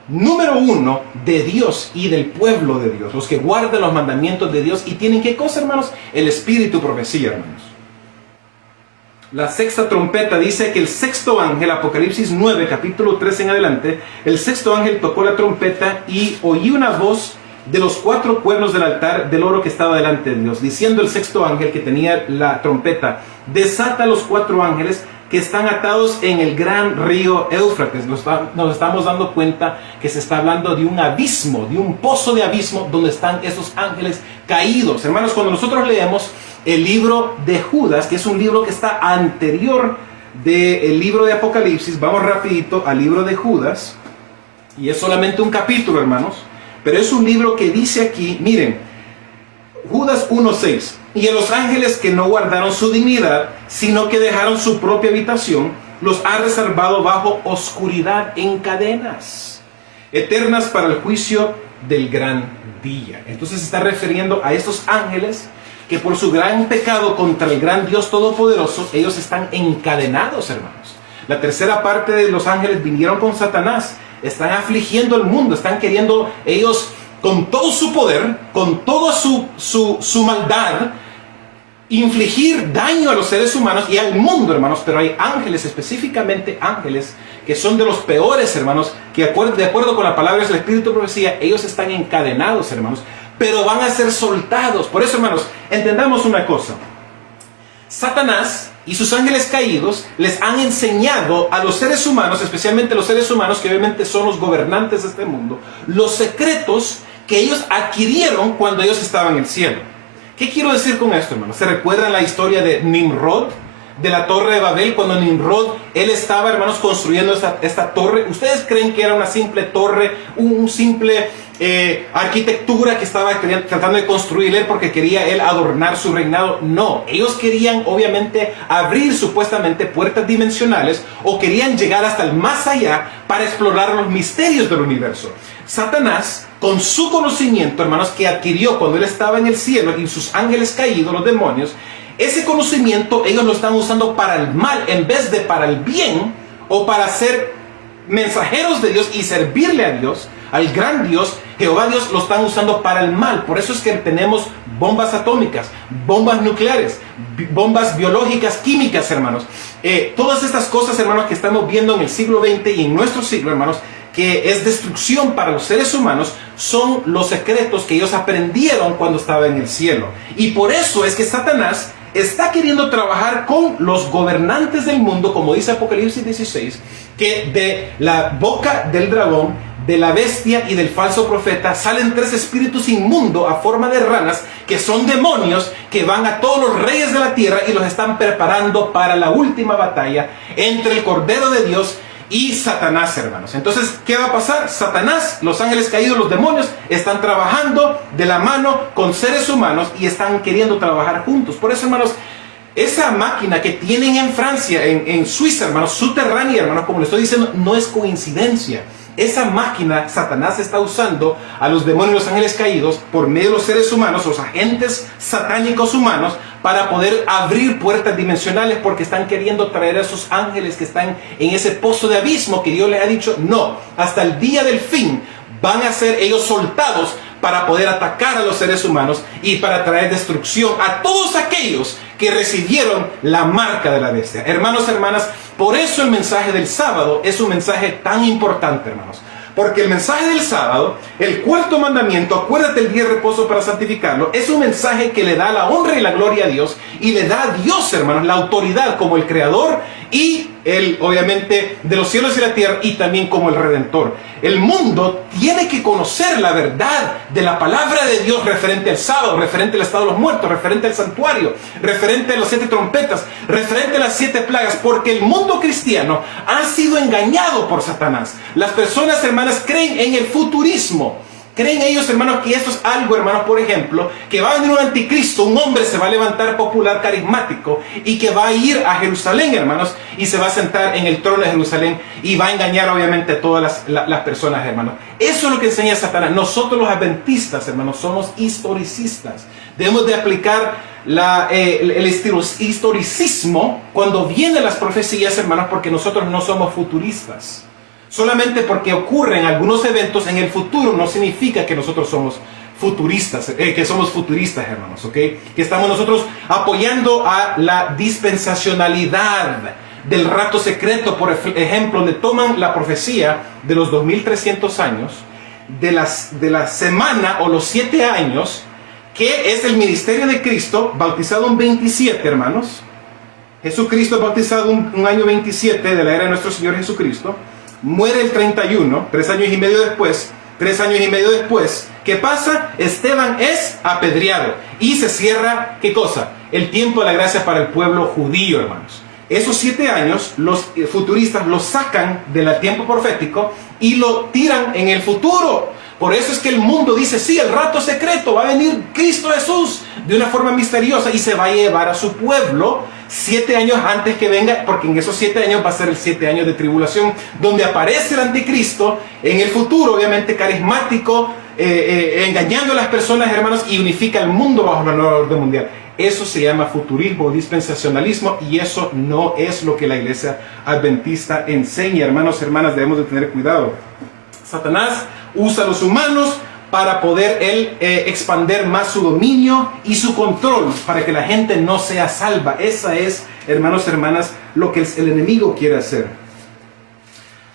número 1 de Dios y del pueblo de Dios, los que guardan los mandamientos de Dios y tienen, ¿qué cosa, hermanos? El espíritu profecía, hermanos. La 6ª trompeta dice que el 6º ángel, Apocalipsis 9, capítulo 3 en adelante, el 6º ángel tocó la trompeta y oí una voz de los 4 cuernos del altar del oro que estaba delante de Dios, diciendo el sexto ángel que tenía la trompeta: desata los 4 ángeles que están atados en el gran río Éufrates. Nos estamos dando cuenta que se está hablando de un abismo, de un pozo de abismo donde están esos ángeles caídos. Hermanos, cuando nosotros leemos el libro de Judas, que es un libro que está anterior del libro de Apocalipsis, vamos rapidito al libro de Judas, y es solamente un capítulo, hermanos, pero es un libro que dice aquí, miren, Judas 1:6: y a los ángeles que no guardaron su dignidad, sino que dejaron su propia habitación, los ha reservado bajo oscuridad en cadenas eternas para el juicio del gran día. Entonces se está refiriendo a estos ángeles que por su gran pecado contra el gran Dios Todopoderoso, ellos están encadenados, hermanos. La tercera parte de los ángeles vinieron con Satanás, están afligiendo el mundo, están queriendo ellos con todo su poder, con toda su maldad, infligir daño a los seres humanos y al mundo, hermanos. Pero hay ángeles, específicamente ángeles, que son de los peores, hermanos, que de acuerdo con la palabra del Espíritu de Profecía, ellos están encadenados, hermanos, pero van a ser soltados. Por eso, hermanos, entendamos una cosa: Satanás y sus ángeles caídos les han enseñado a los seres humanos, especialmente los seres humanos que obviamente son los gobernantes de este mundo, los secretos que ellos adquirieron cuando ellos estaban en el cielo. ¿Qué quiero decir con esto, hermanos? ¿Se recuerdan la historia de Nimrod, de la torre de Babel? Cuando Nimrod, él estaba, hermanos, construyendo esta torre. ¿Ustedes creen que era una simple torre, un simple arquitectura que estaba tratando de construir él porque quería él adornar su reinado? No, ellos querían obviamente abrir supuestamente puertas dimensionales, o querían llegar hasta el más allá para explorar los misterios del universo. Satanás, con su conocimiento, hermanos, que adquirió cuando él estaba en el cielo, y sus ángeles caídos, los demonios, ese conocimiento ellos lo están usando para el mal en vez de para el bien, o para ser mensajeros de Dios y servirle a Dios, al gran Dios, Jehová Dios, lo están usando para el mal. Por eso es que tenemos bombas atómicas, bombas nucleares, bombas biológicas, químicas, hermanos. Todas estas cosas, hermanos, que estamos viendo en el siglo XX y en nuestro siglo, hermanos, que es destrucción para los seres humanos, son los secretos que ellos aprendieron cuando estaban en el cielo. Y por eso es que Satanás está queriendo trabajar con los gobernantes del mundo, como dice Apocalipsis 16, que de la boca del dragón, de la bestia y del falso profeta salen 3 espíritus inmundos a forma de ranas, que son demonios, que van a todos los reyes de la tierra y los están preparando para la última batalla entre el Cordero de Dios y Satanás, hermanos. Entonces, ¿qué va a pasar? Satanás, los ángeles caídos, los demonios, están trabajando de la mano con seres humanos y están queriendo trabajar juntos. Por eso, hermanos, esa máquina que tienen en Francia, en Suiza, hermanos, subterránea, hermanos, como le estoy diciendo, no es coincidencia. Esa máquina, Satanás está usando a los demonios y los ángeles caídos por medio de los seres humanos, los agentes satánicos humanos, para poder abrir puertas dimensionales, porque están queriendo traer a esos ángeles que están en ese pozo de abismo que Dios les ha dicho, no, hasta el día del fin van a ser ellos soltados para poder atacar a los seres humanos y para traer destrucción a todos aquellos que recibieron la marca de la bestia. Hermanos, hermanas, por eso el mensaje del sábado es un mensaje tan importante, hermanos. Porque el mensaje del sábado, el 4.º mandamiento, acuérdate el día de reposo para santificarlo, es un mensaje que le da la honra y la gloria a Dios, y le da a Dios, hermanos, la autoridad como el creador y el, obviamente, de los cielos y la tierra, y también como el redentor. El mundo tiene que conocer la verdad de la palabra de Dios referente al sábado, referente al estado de los muertos, referente al santuario, referente a las 7 trompetas, referente a las 7 plagas, porque el mundo cristiano ha sido engañado por Satanás. Las personas, hermanas, creen en el futurismo. Creen ellos, hermanos, que esto es algo, hermanos, por ejemplo, que va a venir un anticristo, un hombre se va a levantar popular, carismático, y que va a ir a Jerusalén, hermanos, y se va a sentar en el trono de Jerusalén y va a engañar, obviamente, a todas las personas, hermanos. Eso es lo que enseña Satanás. Nosotros los adventistas, hermanos, somos historicistas. Debemos de aplicar el historicismo cuando vienen las profecías, hermanos, porque nosotros no somos futuristas. Solamente porque ocurren algunos eventos en el futuro no significa que nosotros somos futuristas, hermanos, ¿ok? Que estamos nosotros apoyando a la dispensacionalidad del rapto secreto, por ejemplo, donde toman la profecía de los 2300 años de la semana o los 7 años, que es el ministerio de Cristo, bautizado en 27, hermanos. Jesucristo es bautizado un año 27 de la era de nuestro Señor Jesucristo. Muere el 31, 3 años y medio después. 3 años y medio después, ¿qué pasa? Esteban es apedreado y se cierra, ¿qué cosa? El tiempo de la gracia para el pueblo judío, hermanos. Esos 7 años, los futuristas los sacan del tiempo profético y lo tiran en el futuro. Por eso es que el mundo dice, sí, el rato secreto, va a venir Cristo Jesús de una forma misteriosa y se va a llevar a su pueblo 7 años antes que venga, porque en esos 7 años va a ser el 7 años de tribulación, donde aparece el anticristo en el futuro, obviamente carismático, engañando a las personas, hermanos, y unifica el mundo bajo la nueva orden mundial. Eso se llama futurismo, dispensacionalismo, y eso no es lo que la iglesia adventista enseña. Hermanos, hermanas, debemos de tener cuidado. Satanás usa a los humanos para poder él expander más su dominio y su control, para que la gente no sea salva. Esa es, hermanos, hermanas, lo que el enemigo quiere hacer.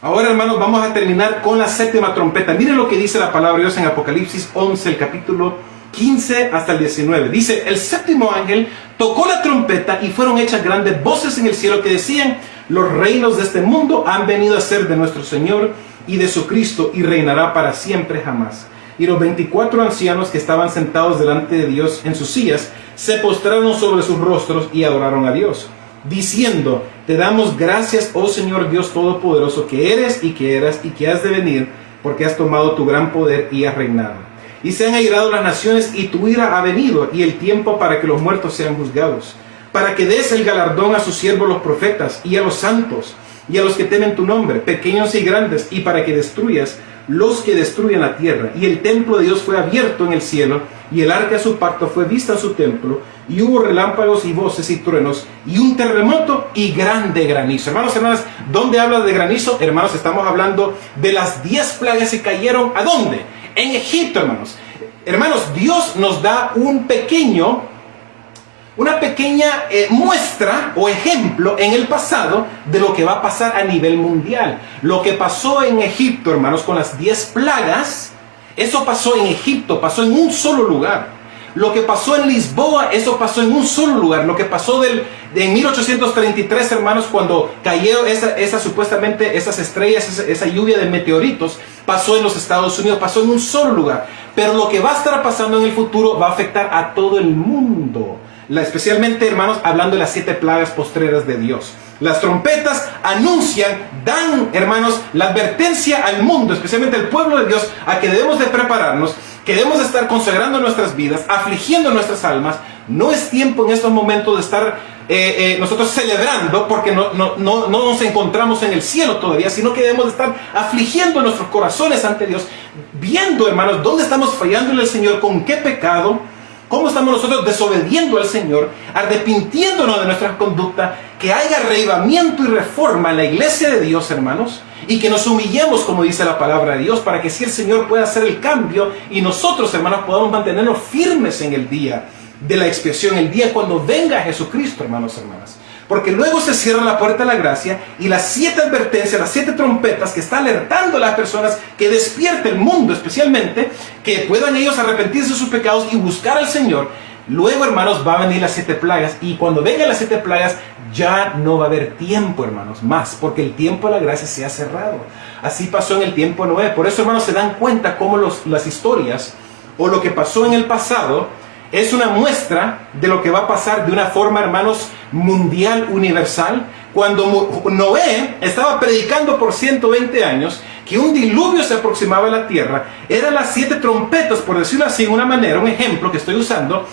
Ahora, hermanos, vamos a terminar con la 7ª trompeta. Miren lo que dice la palabra de Dios en Apocalipsis 11, el capítulo 15 hasta el 19. Dice, el 7º ángel tocó la trompeta y fueron hechas grandes voces en el cielo que decían, los reinos de este mundo han venido a ser de nuestro Señor y de su Cristo, y reinará para siempre jamás. Y los 24 ancianos que estaban sentados delante de Dios en sus sillas se postraron sobre sus rostros y adoraron a Dios, diciendo, te damos gracias, oh Señor Dios Todopoderoso, que eres y que eras y que has de venir, porque has tomado tu gran poder y has reinado. Y se han airado las naciones y tu ira ha venido, y el tiempo para que los muertos sean juzgados, para que des el galardón a sus siervos los profetas y a los santos y a los que temen tu nombre, pequeños y grandes, y para que destruyas los que destruyen la tierra. Y el templo de Dios fue abierto en el cielo, y el arca de su pacto fue vista en su templo, y hubo relámpagos y voces y truenos, y un terremoto y grande granizo. Hermanos, hermanas, ¿dónde habla de granizo? Hermanos, estamos hablando de las 10 plagas que cayeron, ¿a dónde? En Egipto, hermanos. Hermanos, Dios nos da una pequeña muestra o ejemplo en el pasado de lo que va a pasar a nivel mundial. Lo que pasó en Egipto, hermanos, con las 10 plagas, eso pasó en Egipto, pasó en un solo lugar. Lo que pasó en Lisboa, eso pasó en un solo lugar. Lo que pasó en 1833, hermanos, cuando cayeron supuestamente esas estrellas, esa lluvia de meteoritos, pasó en los Estados Unidos, pasó en un solo lugar. Pero lo que va a estar pasando en el futuro va a afectar a todo el mundo. Especialmente, hermanos, hablando de las 7 plagas postreras de Dios. Las trompetas anuncian, dan, hermanos, la advertencia al mundo, especialmente al pueblo de Dios, a que debemos de prepararnos, que debemos de estar consagrando nuestras vidas, afligiendo nuestras almas. No es tiempo en estos momentos de estar nosotros celebrando, porque no nos encontramos en el cielo todavía, sino que debemos de estar afligiendo nuestros corazones ante Dios, viendo, hermanos, dónde estamos fallándole al Señor, con qué pecado, cómo estamos nosotros desobediendo al Señor, arrepintiéndonos de nuestra conducta, que haya reavivamiento y reforma en la iglesia de Dios, hermanos, y que nos humillemos, como dice la palabra de Dios, para que si el Señor pueda hacer el cambio y nosotros, hermanos, podamos mantenernos firmes en el día de la expiación, el día cuando venga Jesucristo, hermanos, hermanas. Porque luego se cierra la puerta de la gracia y las 7 advertencias, las 7 trompetas que está alertando a las personas, que despierte el mundo especialmente, que puedan ellos arrepentirse de sus pecados y buscar al Señor. Luego, hermanos, va a venir las 7 plagas, y cuando vengan las 7 plagas ya no va a haber tiempo, hermanos, más, porque el tiempo de la gracia se ha cerrado. Así pasó en el tiempo de Noé. Por eso, hermanos, se dan cuenta cómo las historias o lo que pasó en el pasado es una muestra de lo que va a pasar de una forma, hermanos, mundial, universal. Cuando Noé estaba predicando por 120 años que un diluvio se aproximaba a la tierra, eran las 7 trompetas, por decirlo así, una manera, un ejemplo que estoy usando,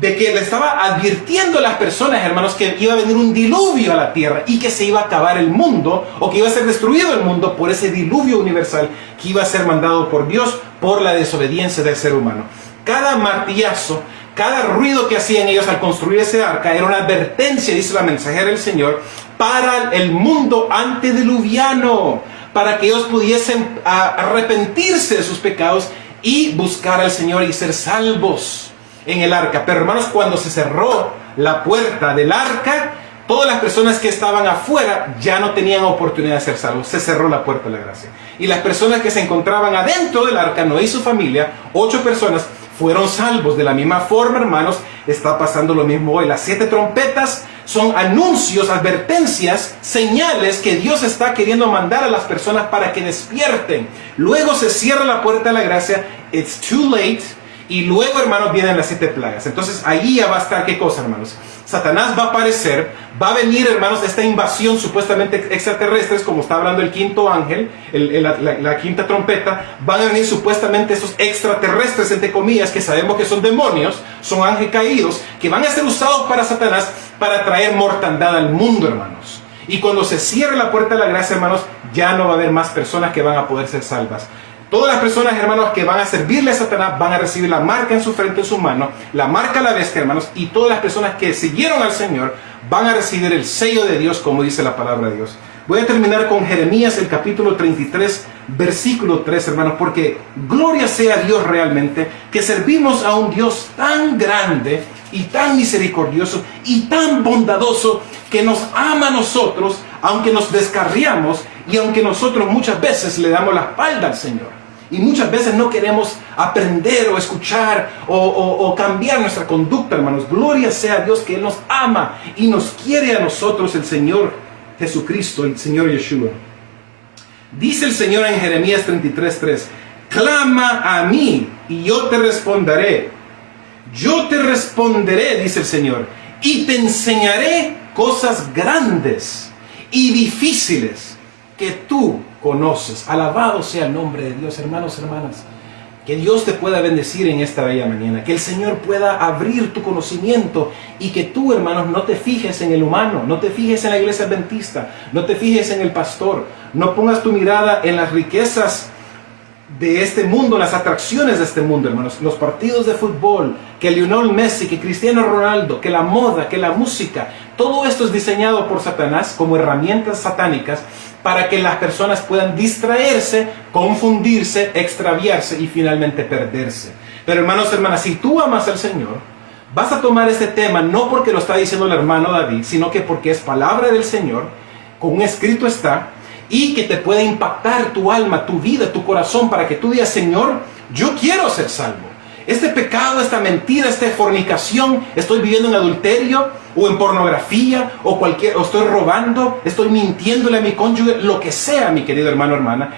de que le estaba advirtiendo a las personas, hermanos, que iba a venir un diluvio a la tierra y que se iba a acabar el mundo, o que iba a ser destruido el mundo por ese diluvio universal que iba a ser mandado por Dios por la desobediencia del ser humano. Cada martillazo, cada ruido que hacían ellos al construir ese arca era una advertencia, dice la mensajera del Señor, para el mundo antediluviano, para que ellos pudiesen arrepentirse de sus pecados y buscar al Señor y ser salvos en el arca. Pero, hermanos, cuando se cerró la puerta del arca, todas las personas que estaban afuera ya no tenían oportunidad de ser salvos. Se cerró la puerta de la gracia. Y las personas que se encontraban adentro del arca, Noé y su familia, 8 personas, fueron salvos. De la misma forma, hermanos, está pasando lo mismo hoy. Las 7 trompetas son anuncios, advertencias, señales que Dios está queriendo mandar a las personas para que despierten. Luego se cierra la puerta de la gracia. It's too late. Y luego, hermanos, vienen las 7 plagas. Entonces, ahí ya va a estar, ¿qué cosa, hermanos? Satanás va a aparecer, va a venir, hermanos, esta invasión supuestamente extraterrestres, como está hablando el quinto ángel, la quinta trompeta. Van a venir supuestamente esos extraterrestres, entre comillas, que sabemos que son demonios, son ángeles caídos, que van a ser usados para Satanás para traer mortandad al mundo, hermanos. Y cuando se cierre la puerta de la gracia, hermanos, ya no va a haber más personas que van a poder ser salvas. Todas las personas, hermanos, que van a servirle a Satanás van a recibir la marca en su frente, en su mano, la marca a la bestia, hermanos, y todas las personas que siguieron al Señor van a recibir el sello de Dios, como dice la palabra de Dios. Voy a terminar con Jeremías, el capítulo 33, versículo 3, hermanos, porque gloria sea a Dios realmente, que servimos a un Dios tan grande y tan misericordioso y tan bondadoso, que nos ama a nosotros, aunque nos descarriamos y aunque nosotros muchas veces le damos la espalda al Señor. Y muchas veces no queremos aprender o escuchar o cambiar nuestra conducta, hermanos. Gloria sea a Dios que Él nos ama y nos quiere a nosotros, el Señor Jesucristo, el Señor Yeshua. Dice el Señor en Jeremías 33:3, clama a mí y yo te responderé. Yo te responderé, dice el Señor, y te enseñaré cosas grandes y difíciles que tú conoces. Alabado sea el nombre de Dios, hermanos, hermanas. Que Dios te pueda bendecir en esta bella mañana. Que el Señor pueda abrir tu conocimiento y que tú, hermanos, no te fijes en el humano, no te fijes en la iglesia adventista, no te fijes en el pastor, no pongas tu mirada en las riquezas de este mundo, las atracciones de este mundo, hermanos, los partidos de fútbol, que Lionel Messi, que Cristiano Ronaldo, que la moda, que la música, todo esto es diseñado por Satanás como herramientas satánicas para que las personas puedan distraerse, confundirse, extraviarse y finalmente perderse. Pero hermanos, hermanas, si tú amas al Señor, vas a tomar este tema no porque lo está diciendo el hermano David, sino que porque es palabra del Señor, con un escrito está, y que te puede impactar tu alma, tu vida, tu corazón, para que tú digas, Señor, yo quiero ser salvo. Este pecado, esta mentira, esta fornicación, estoy viviendo en adulterio o en pornografía o estoy robando, estoy mintiéndole a mi cónyuge, lo que sea, mi querido hermano, hermana,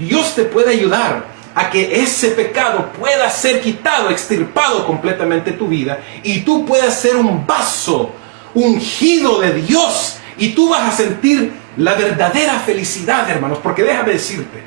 Dios te puede ayudar a que ese pecado pueda ser quitado, extirpado completamente de tu vida y tú puedas ser un vaso ungido de Dios y tú vas a sentir la verdadera felicidad, hermanos, porque déjame decirte,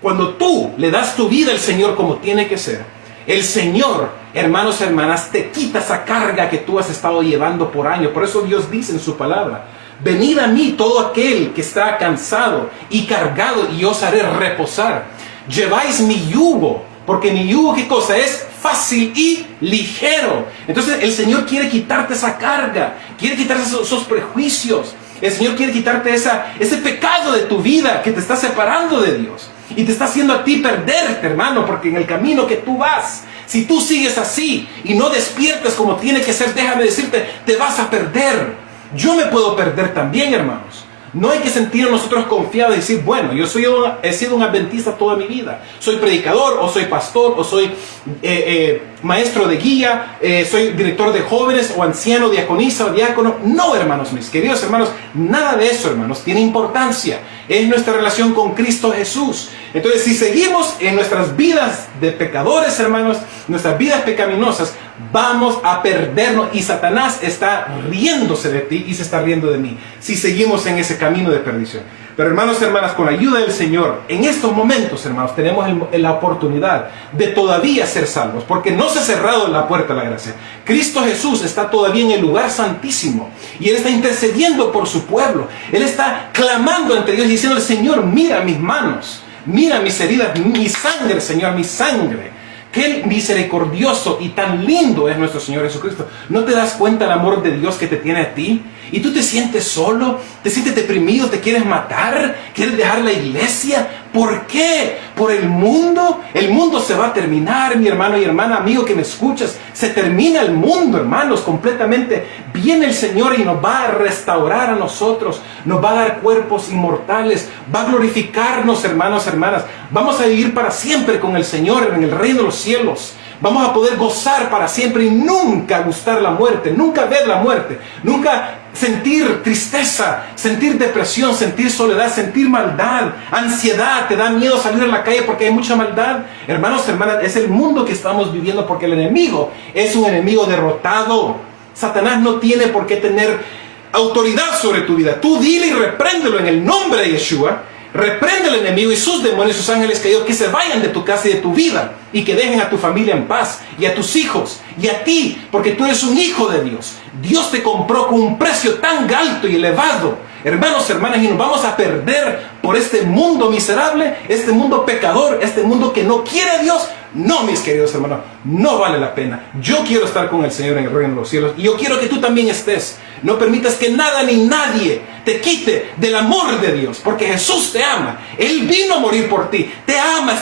cuando tú le das tu vida al Señor como tiene que ser, el Señor, hermanos y hermanas, te quita esa carga que tú has estado llevando por años. Por eso Dios dice en su palabra, venid a mí todo aquel que está cansado y cargado y os haré reposar. Lleváis mi yugo, porque mi yugo, ¿qué cosa? Es fácil y ligero. Entonces el Señor quiere quitarte esa carga, quiere quitarte esos prejuicios. El Señor quiere quitarte ese pecado de tu vida que te está separando de Dios y te está haciendo a ti perderte, hermano, porque en el camino que tú vas, si tú sigues así y no despiertas como tiene que ser, déjame decirte, te vas a perder. Yo me puedo perder también, hermanos. No hay que sentirnos nosotros confiados y decir, bueno, yo he sido un adventista toda mi vida. Soy predicador, o soy pastor, o soy maestro de guía, soy director de jóvenes, o anciano, diaconisa, o diácono. No, hermanos, mis queridos hermanos, nada de eso, hermanos, tiene importancia. Es nuestra relación con Cristo Jesús. Entonces, si seguimos en nuestras vidas de pecadores, hermanos, nuestras vidas pecaminosas, vamos a perdernos y Satanás está riéndose de ti y se está riendo de mí si seguimos en ese camino de perdición. Pero hermanos y hermanas, con la ayuda del Señor, en estos momentos, hermanos, tenemos la oportunidad de todavía ser salvos, porque no se ha cerrado la puerta a la gracia. Cristo Jesús está todavía en el lugar santísimo y Él está intercediendo por su pueblo. Él está clamando ante Dios diciendo, Señor, mira mis manos, mira mis heridas, mi sangre, Señor, mi sangre. Qué misericordioso y tan lindo es nuestro Señor Jesucristo. ¿No te das cuenta el amor de Dios que te tiene a ti? y tú te sientes solo, te sientes deprimido, te quieres matar, quieres dejar la iglesia. ¿Por qué? Por el mundo. El mundo se va a terminar, mi hermano y hermana, amigo que me escuchas. Se termina el mundo, hermanos, completamente. Viene el Señor y nos va a restaurar a nosotros. Nos va a dar cuerpos inmortales. Va a glorificarnos, hermanos, hermanas. Vamos a vivir para siempre con el Señor en el reino de los cielos. Vamos a poder gozar para siempre y nunca gustar la muerte, nunca ver la muerte, nunca sentir tristeza, sentir depresión, sentir soledad, sentir maldad, ansiedad. ¿Te da miedo salir a la calle porque hay mucha maldad? Hermanos, hermanas, es el mundo que estamos viviendo porque el enemigo es un enemigo derrotado. Satanás no tiene por qué tener autoridad sobre tu vida. Tú dile y repréndelo en el nombre de Yeshua. Reprende al enemigo y sus demonios y sus ángeles caídos, que se vayan de tu casa y de tu vida y que dejen a tu familia en paz y a tus hijos y a ti, porque tú eres un hijo de Dios. Dios te compró con un precio tan alto y elevado, hermanos, hermanas, y nos vamos a perder por este mundo miserable, este mundo pecador, este mundo que no quiere a Dios. No, mis queridos hermanos, no vale la pena. Yo quiero estar con el Señor en el reino de los cielos y yo quiero que tú también estés. No permitas que nada ni nadie te quite del amor de Dios, porque Jesús te ama. Él vino a morir por ti, te ama,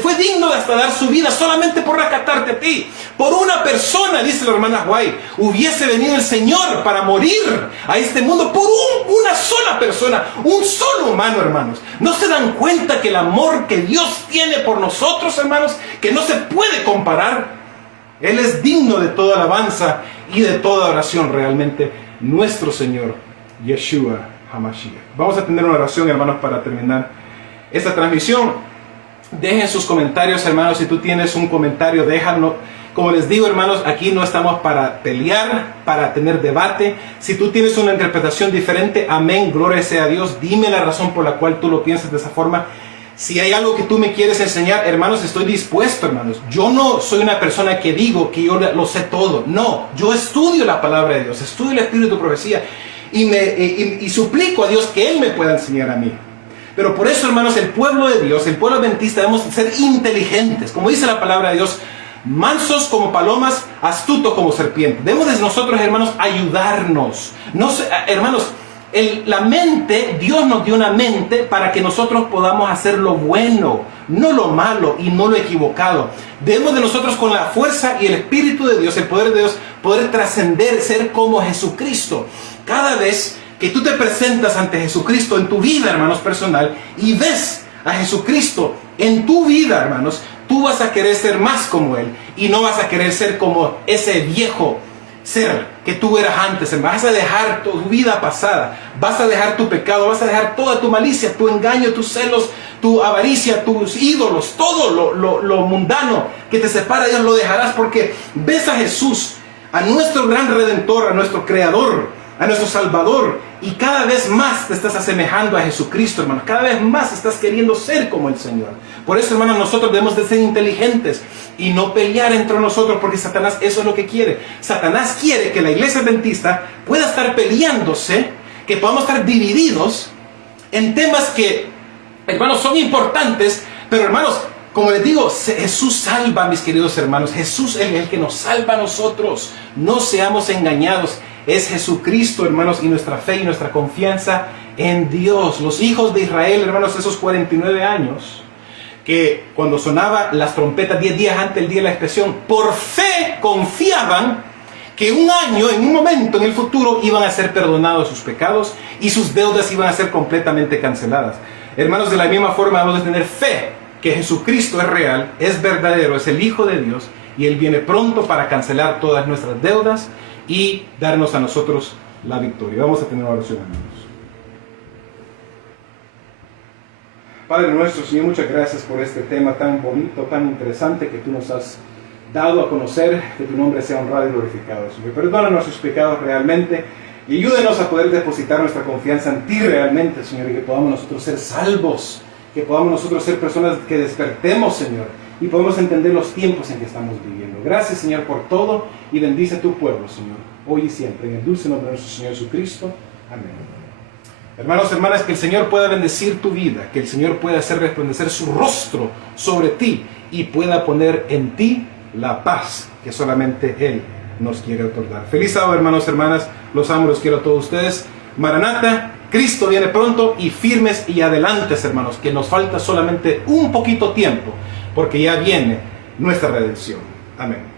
fue digno de hasta dar su vida solamente por rescatarte a ti. Por una persona, dice la hermana White, hubiese venido el Señor para morir a este mundo por una sola persona, un solo humano, hermanos. ¿No se dan cuenta que el amor que Dios tiene por nosotros, hermanos, que no se puede comparar? Él es digno de toda alabanza y de toda oración, realmente, nuestro Señor Yeshua HaMashiach. Vamos a tener una oración, hermanos, para terminar esta transmisión. Dejen sus comentarios, hermanos. Si tú tienes un comentario, déjalo. Como les digo, hermanos, aquí no estamos para pelear, para tener debate. Si tú tienes una interpretación diferente, amén, gloria sea a Dios. Dime la razón por la cual tú lo piensas de esa forma. Si hay algo que tú me quieres enseñar, hermanos, estoy dispuesto, hermanos. Yo no soy una persona que digo que yo lo sé todo. No, yo estudio la palabra de Dios, estudio el Espíritu de Profecía y suplico a Dios que Él me pueda enseñar a mí. Pero por eso, hermanos, el pueblo de Dios, el pueblo adventista, debemos ser inteligentes. Como dice la palabra de Dios, mansos como palomas, astutos como serpientes. Debemos de nosotros, hermanos, ayudarnos. No sé, hermanos, la mente, Dios nos dio una mente para que nosotros podamos hacer lo bueno, no lo malo y no lo equivocado. Debemos de nosotros, con la fuerza y el Espíritu de Dios, el poder de Dios, poder trascender, ser como Jesucristo. Cada vez que tú te presentas ante Jesucristo en tu vida, hermanos, personal, y ves a Jesucristo en tu vida, hermanos, tú vas a querer ser más como Él y no vas a querer ser como ese viejo ser que tú eras antes. Vas a dejar tu vida pasada, vas a dejar tu pecado, vas a dejar toda tu malicia, tu engaño, tus celos, tu avaricia, tus ídolos, todo lo mundano que te separa de Dios, lo dejarás, porque ves a Jesús, a nuestro gran Redentor, a nuestro Creador, a nuestro Salvador, y cada vez más te estás asemejando a Jesucristo, hermano. Cada vez más estás queriendo ser como el Señor. Por eso, hermano, nosotros debemos de ser inteligentes y no pelear entre nosotros, porque Satanás eso es lo que quiere. Satanás quiere que la iglesia adventista pueda estar peleándose, que podamos estar divididos en temas que, hermanos, son importantes, pero, hermanos, como les digo, Jesús salva, mis queridos hermanos. Jesús es el que nos salva a nosotros. No seamos engañados. Es Jesucristo, hermanos, y nuestra fe y nuestra confianza en Dios. Los hijos de Israel, hermanos, esos 49 años, que cuando sonaba las trompetas 10 días antes del día de la expiación, por fe confiaban que un año, en un momento en el futuro, iban a ser perdonados sus pecados y sus deudas iban a ser completamente canceladas. Hermanos, de la misma forma debemos de tener fe que Jesucristo es real, es verdadero, es el Hijo de Dios, y Él viene pronto para cancelar todas nuestras deudas y darnos a nosotros la victoria. Vamos a tener una oración, amigos. Padre nuestro, Señor, muchas gracias por este tema tan bonito, tan interesante que tú nos has dado a conocer. Que tu nombre sea honrado y glorificado, Señor. Perdona nuestros pecados realmente y ayúdenos a poder depositar nuestra confianza en ti realmente, Señor, y que podamos nosotros ser salvos, que podamos nosotros ser personas que despertemos, Señor, y podemos entender los tiempos en que estamos viviendo. Gracias, Señor, por todo, y bendice a tu pueblo, Señor, hoy y siempre, en el dulce nombre de nuestro Señor Jesucristo. Amén. Hermanos, hermanas, que el Señor pueda bendecir tu vida, que el Señor pueda hacer resplandecer su rostro sobre ti y pueda poner en ti la paz que solamente Él nos quiere otorgar. Feliz sábado, hermanos, hermanas. Los amo, los quiero a todos ustedes. Maranata, Cristo viene pronto, y firmes y adelantes, hermanos, que nos falta solamente un poquito tiempo, porque ya viene nuestra redención. Amén.